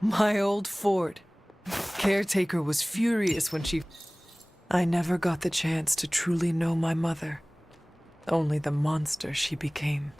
My old fort. Caretaker was furious when she... I never got the chance to truly know my mother. Only the monster she became.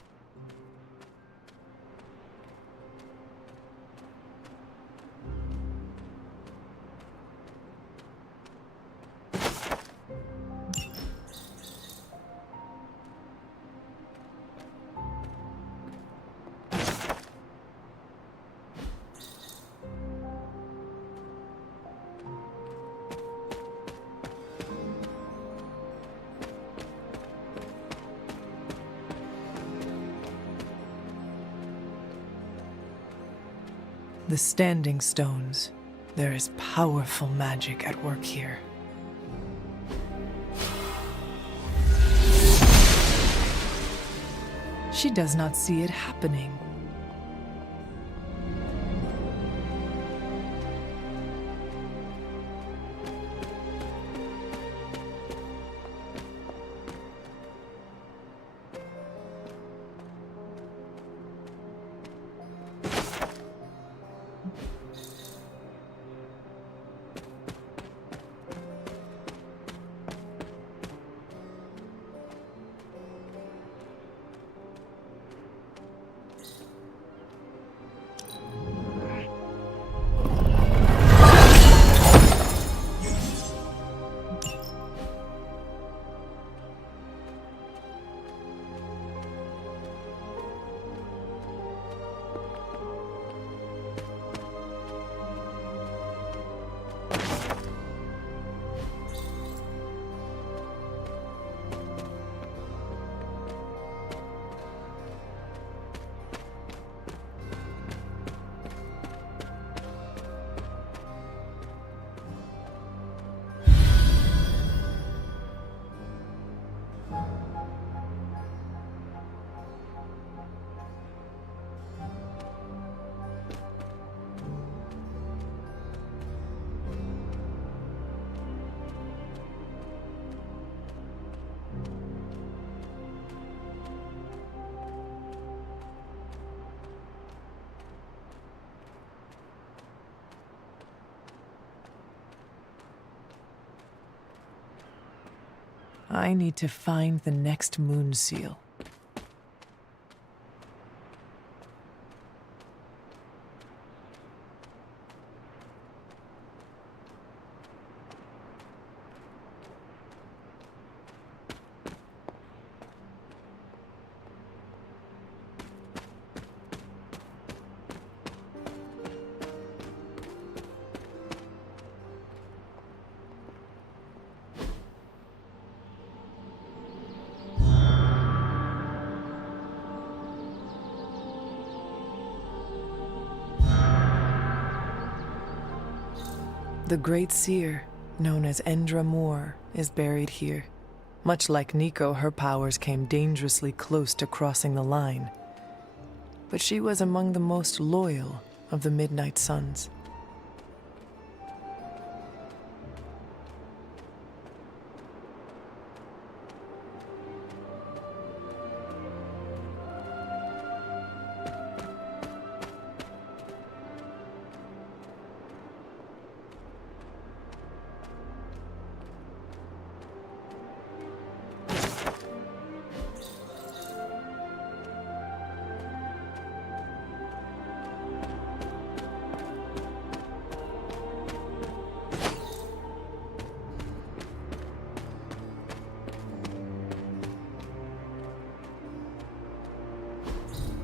The Standing Stones. There is powerful magic at work here. She does not see it happening. I need to find the next moon seal. The Great Seer, known as Endra Moore, is buried here. Much like Nico, her powers came dangerously close to crossing the line. But she was among the most loyal of the Midnight Suns.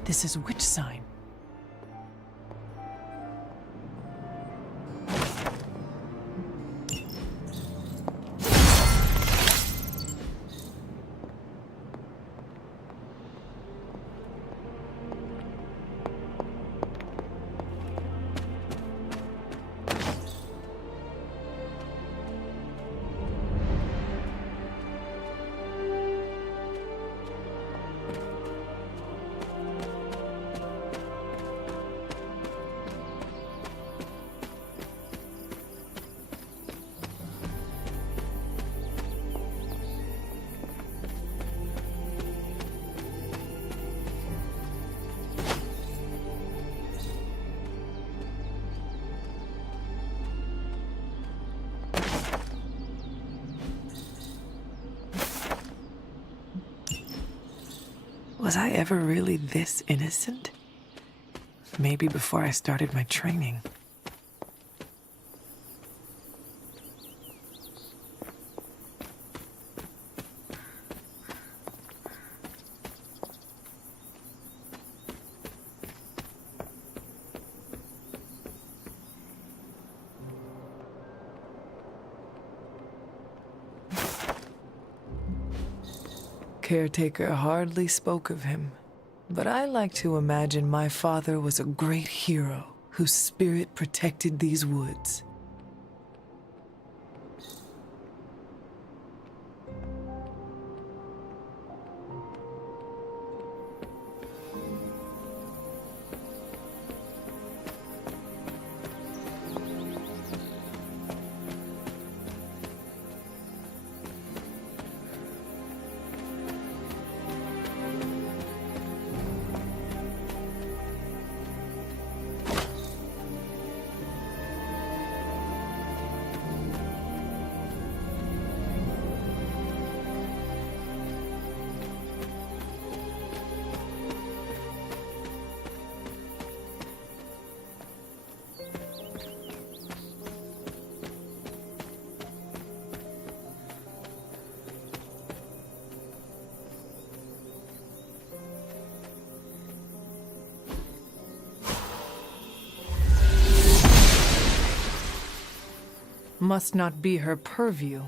This is which sign? Was I ever really this innocent? Maybe before I started my training. Caretaker hardly spoke of him, but I like to imagine my father was a great hero whose spirit protected these woods. Must not be her purview.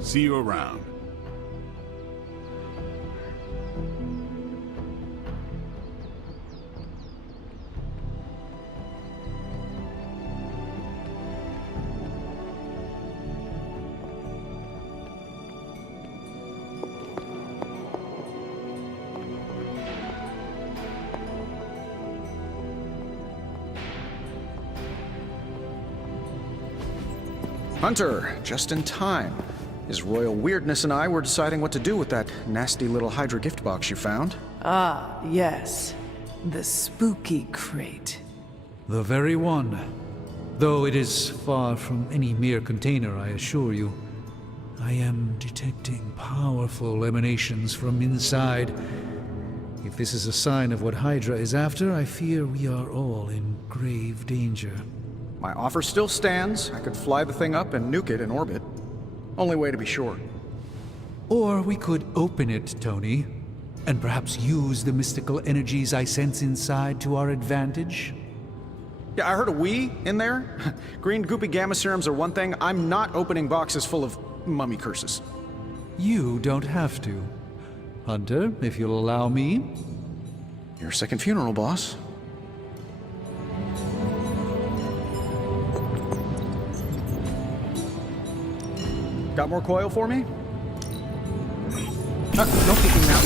See you around. Hunter, just in time. His royal weirdness and I were deciding what to do with that nasty little Hydra gift box you found. Ah, yes. The spooky crate. The very one. Though it is far from any mere container, I assure you. I am detecting powerful emanations from inside. If this is a sign of what Hydra is after, I fear we are all in grave danger. My offer still stands. I could fly the thing up and nuke it in orbit. Only way to be sure. Or we could open it, Tony, and perhaps use the mystical energies I sense inside to our advantage. Yeah, I heard a "we" in there. Green goopy gamma serums are one thing. I'm not opening boxes full of mummy curses. You don't have to. Hunter, if you'll allow me. Your second funeral, boss. Got more coil for me? No peeking now.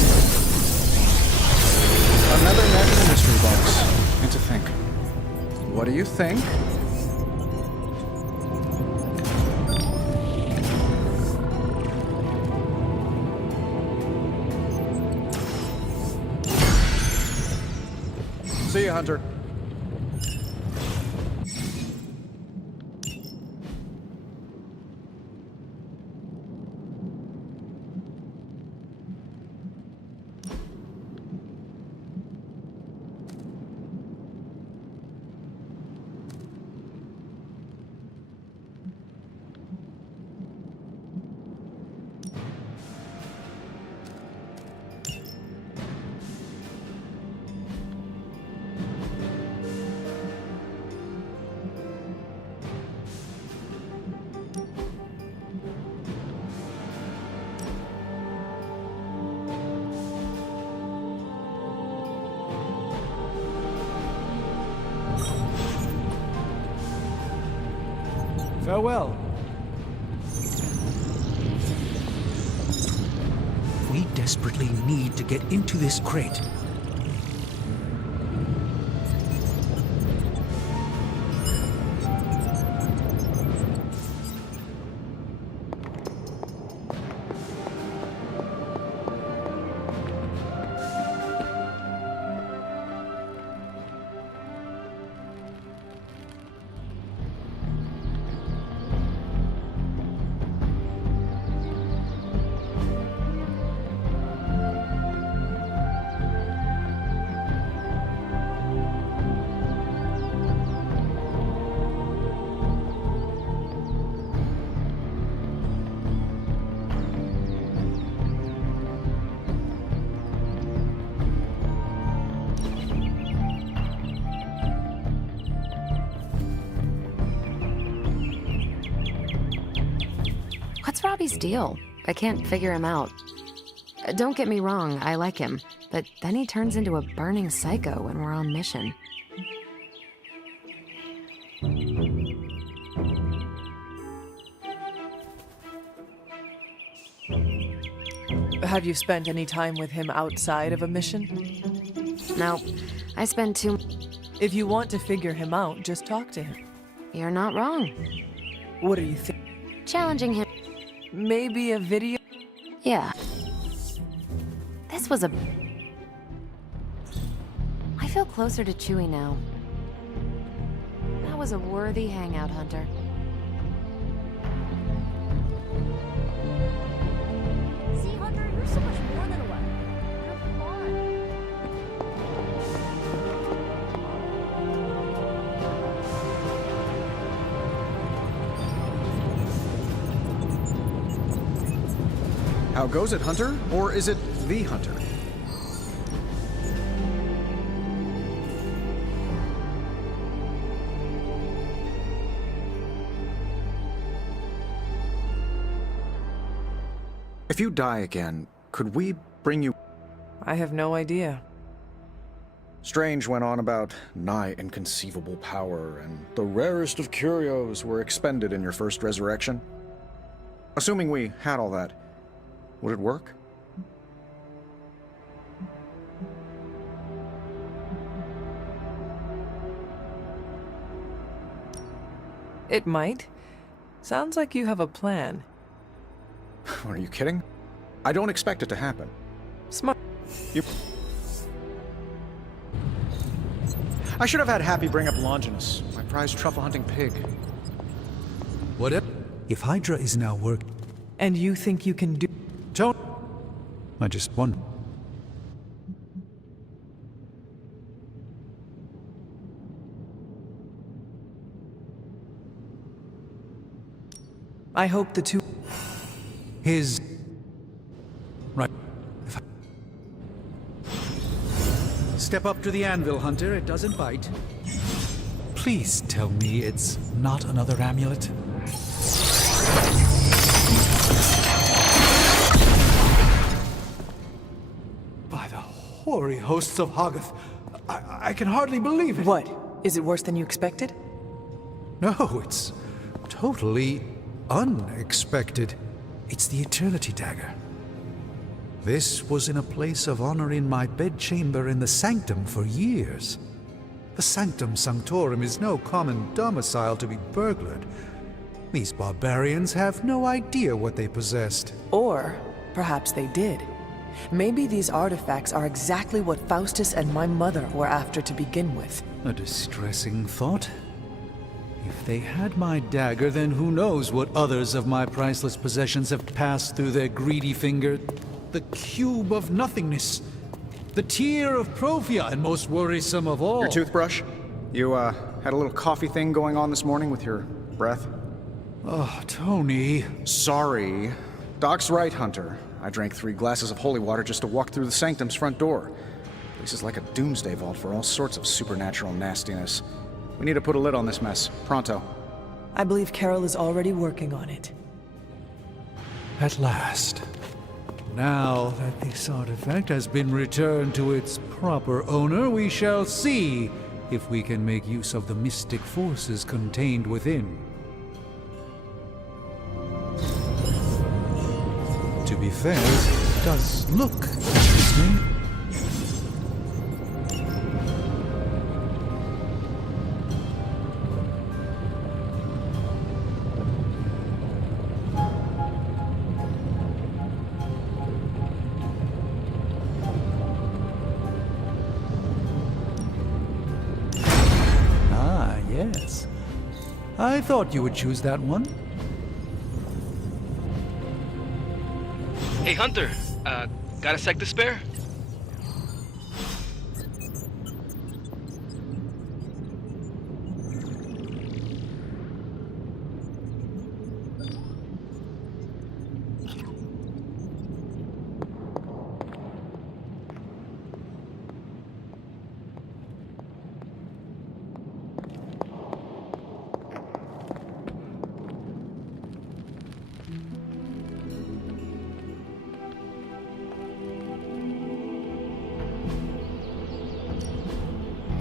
Another natural mystery box. Need to think. What do you think? See you, Hunter. Farewell. We desperately need to get into this crate. What's Robbie's deal? I can't figure him out. Don't get me wrong, I like him, but then he turns into a burning psycho when we're on mission. Have you spent any time with him outside of a mission? No, I spend too... If you want to figure him out, just talk to him. You're not wrong. What do you think? Challenging him. Maybe a video? Yeah. This was a... I feel closer to Chewie now. That was a worthy hangout, Hunter. See, Hunter, you're so much more than a weapon. You're fun. How goes it, Hunter? Or is it the Hunter? If you die again, could we bring you... I have no idea. Strange went on about nigh inconceivable power, and the rarest of curios were expended in your first resurrection. Assuming we had all that, would it work? It might. Sounds like you have a plan. Are you kidding? I don't expect it to happen. Smart. I should have had Happy bring up Longinus, my prized truffle-hunting pig. What if Hydra is now working? And you think you can do... Don't... I just wonder. I hope the two... His... Right. Step up to the anvil, Hunter. It doesn't bite. Please tell me it's not another amulet. By the hoary hosts of Hoggoth, I can hardly believe it. What? Is it worse than you expected? No, it's totally unexpected. It's the Eternity Dagger. This was in a place of honor in my bedchamber in the Sanctum for years. The Sanctum Sanctorum is no common domicile to be burglared. These barbarians have no idea what they possessed. Or perhaps they did. Maybe these artifacts are exactly what Faustus and my mother were after to begin with. A distressing thought. If they had my dagger, then who knows what others of my priceless possessions have passed through their greedy finger. The cube of nothingness. The tear of Profia, and most worrisome of all. Your toothbrush? You, had a little coffee thing going on this morning with your breath? Oh, Tony. Sorry. Doc's right, Hunter. I drank 3 glasses of holy water just to walk through the Sanctum's front door. This is like a doomsday vault for all sorts of supernatural nastiness. We need to put a lid on this mess. Pronto. I believe Carol is already working on it. At last. Now that this artifact has been returned to its proper owner, we shall see if we can make use of the mystic forces contained within. To be fair, it does look interesting. Ah, yes. I thought you would choose that one. Hey, Hunter, got a sec to spare?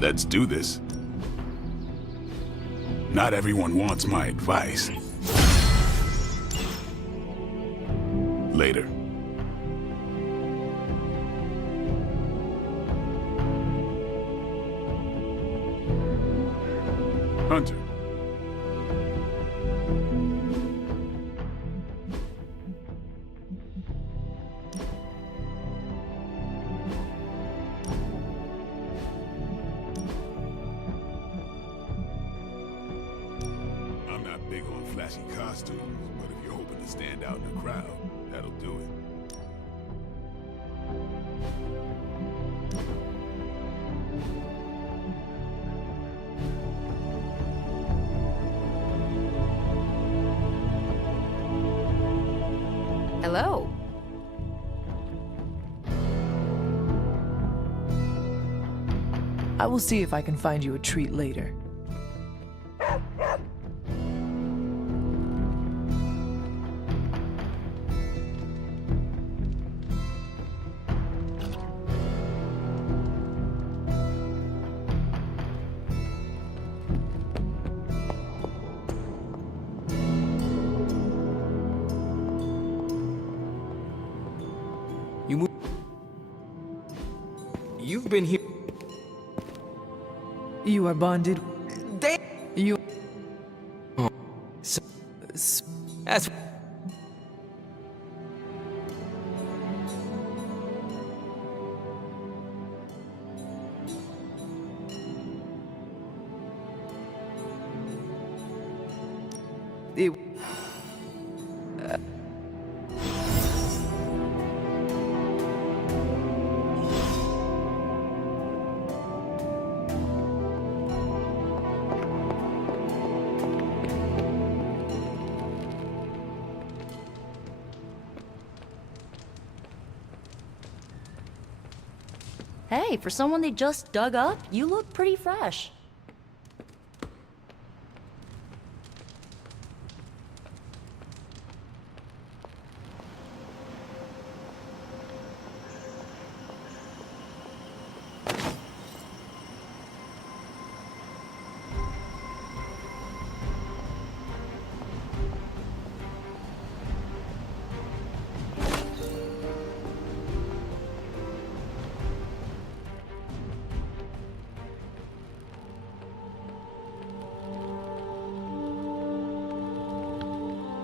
Let's do this. Not everyone wants my advice. Later. Hunter. I'm not big on flashy costumes, but if you're hoping to stand out in the crowd, that'll do it. Hello. I will see if I can find you a treat later. been here. You are bonded. You. That's. It. Hey, for someone they just dug up, you look pretty fresh.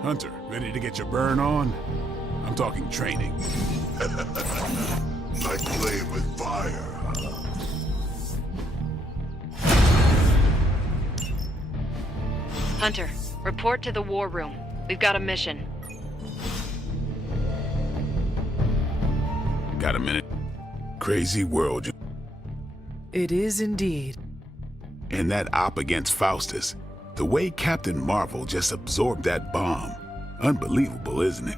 Hunter, ready to get your burn on? I'm talking training. Like playing with fire. Hunter, report to the war room. We've got a mission. Got a minute? Crazy world. It is indeed. And that op against Faustus. The way Captain Marvel just absorbed that bomb. Unbelievable, isn't it?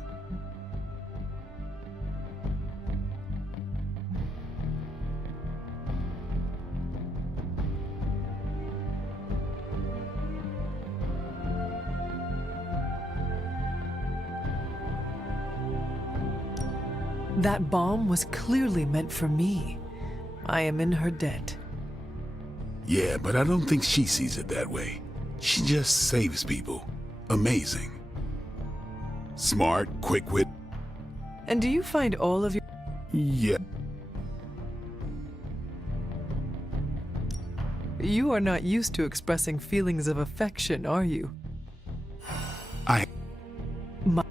That bomb was clearly meant for me. I am in her debt. Yeah, but I don't think she sees it that way. She just saves people. Amazing. Smart, quick-wit. And do you find all of your... Yeah. You are not used to expressing feelings of affection, are you? I... My...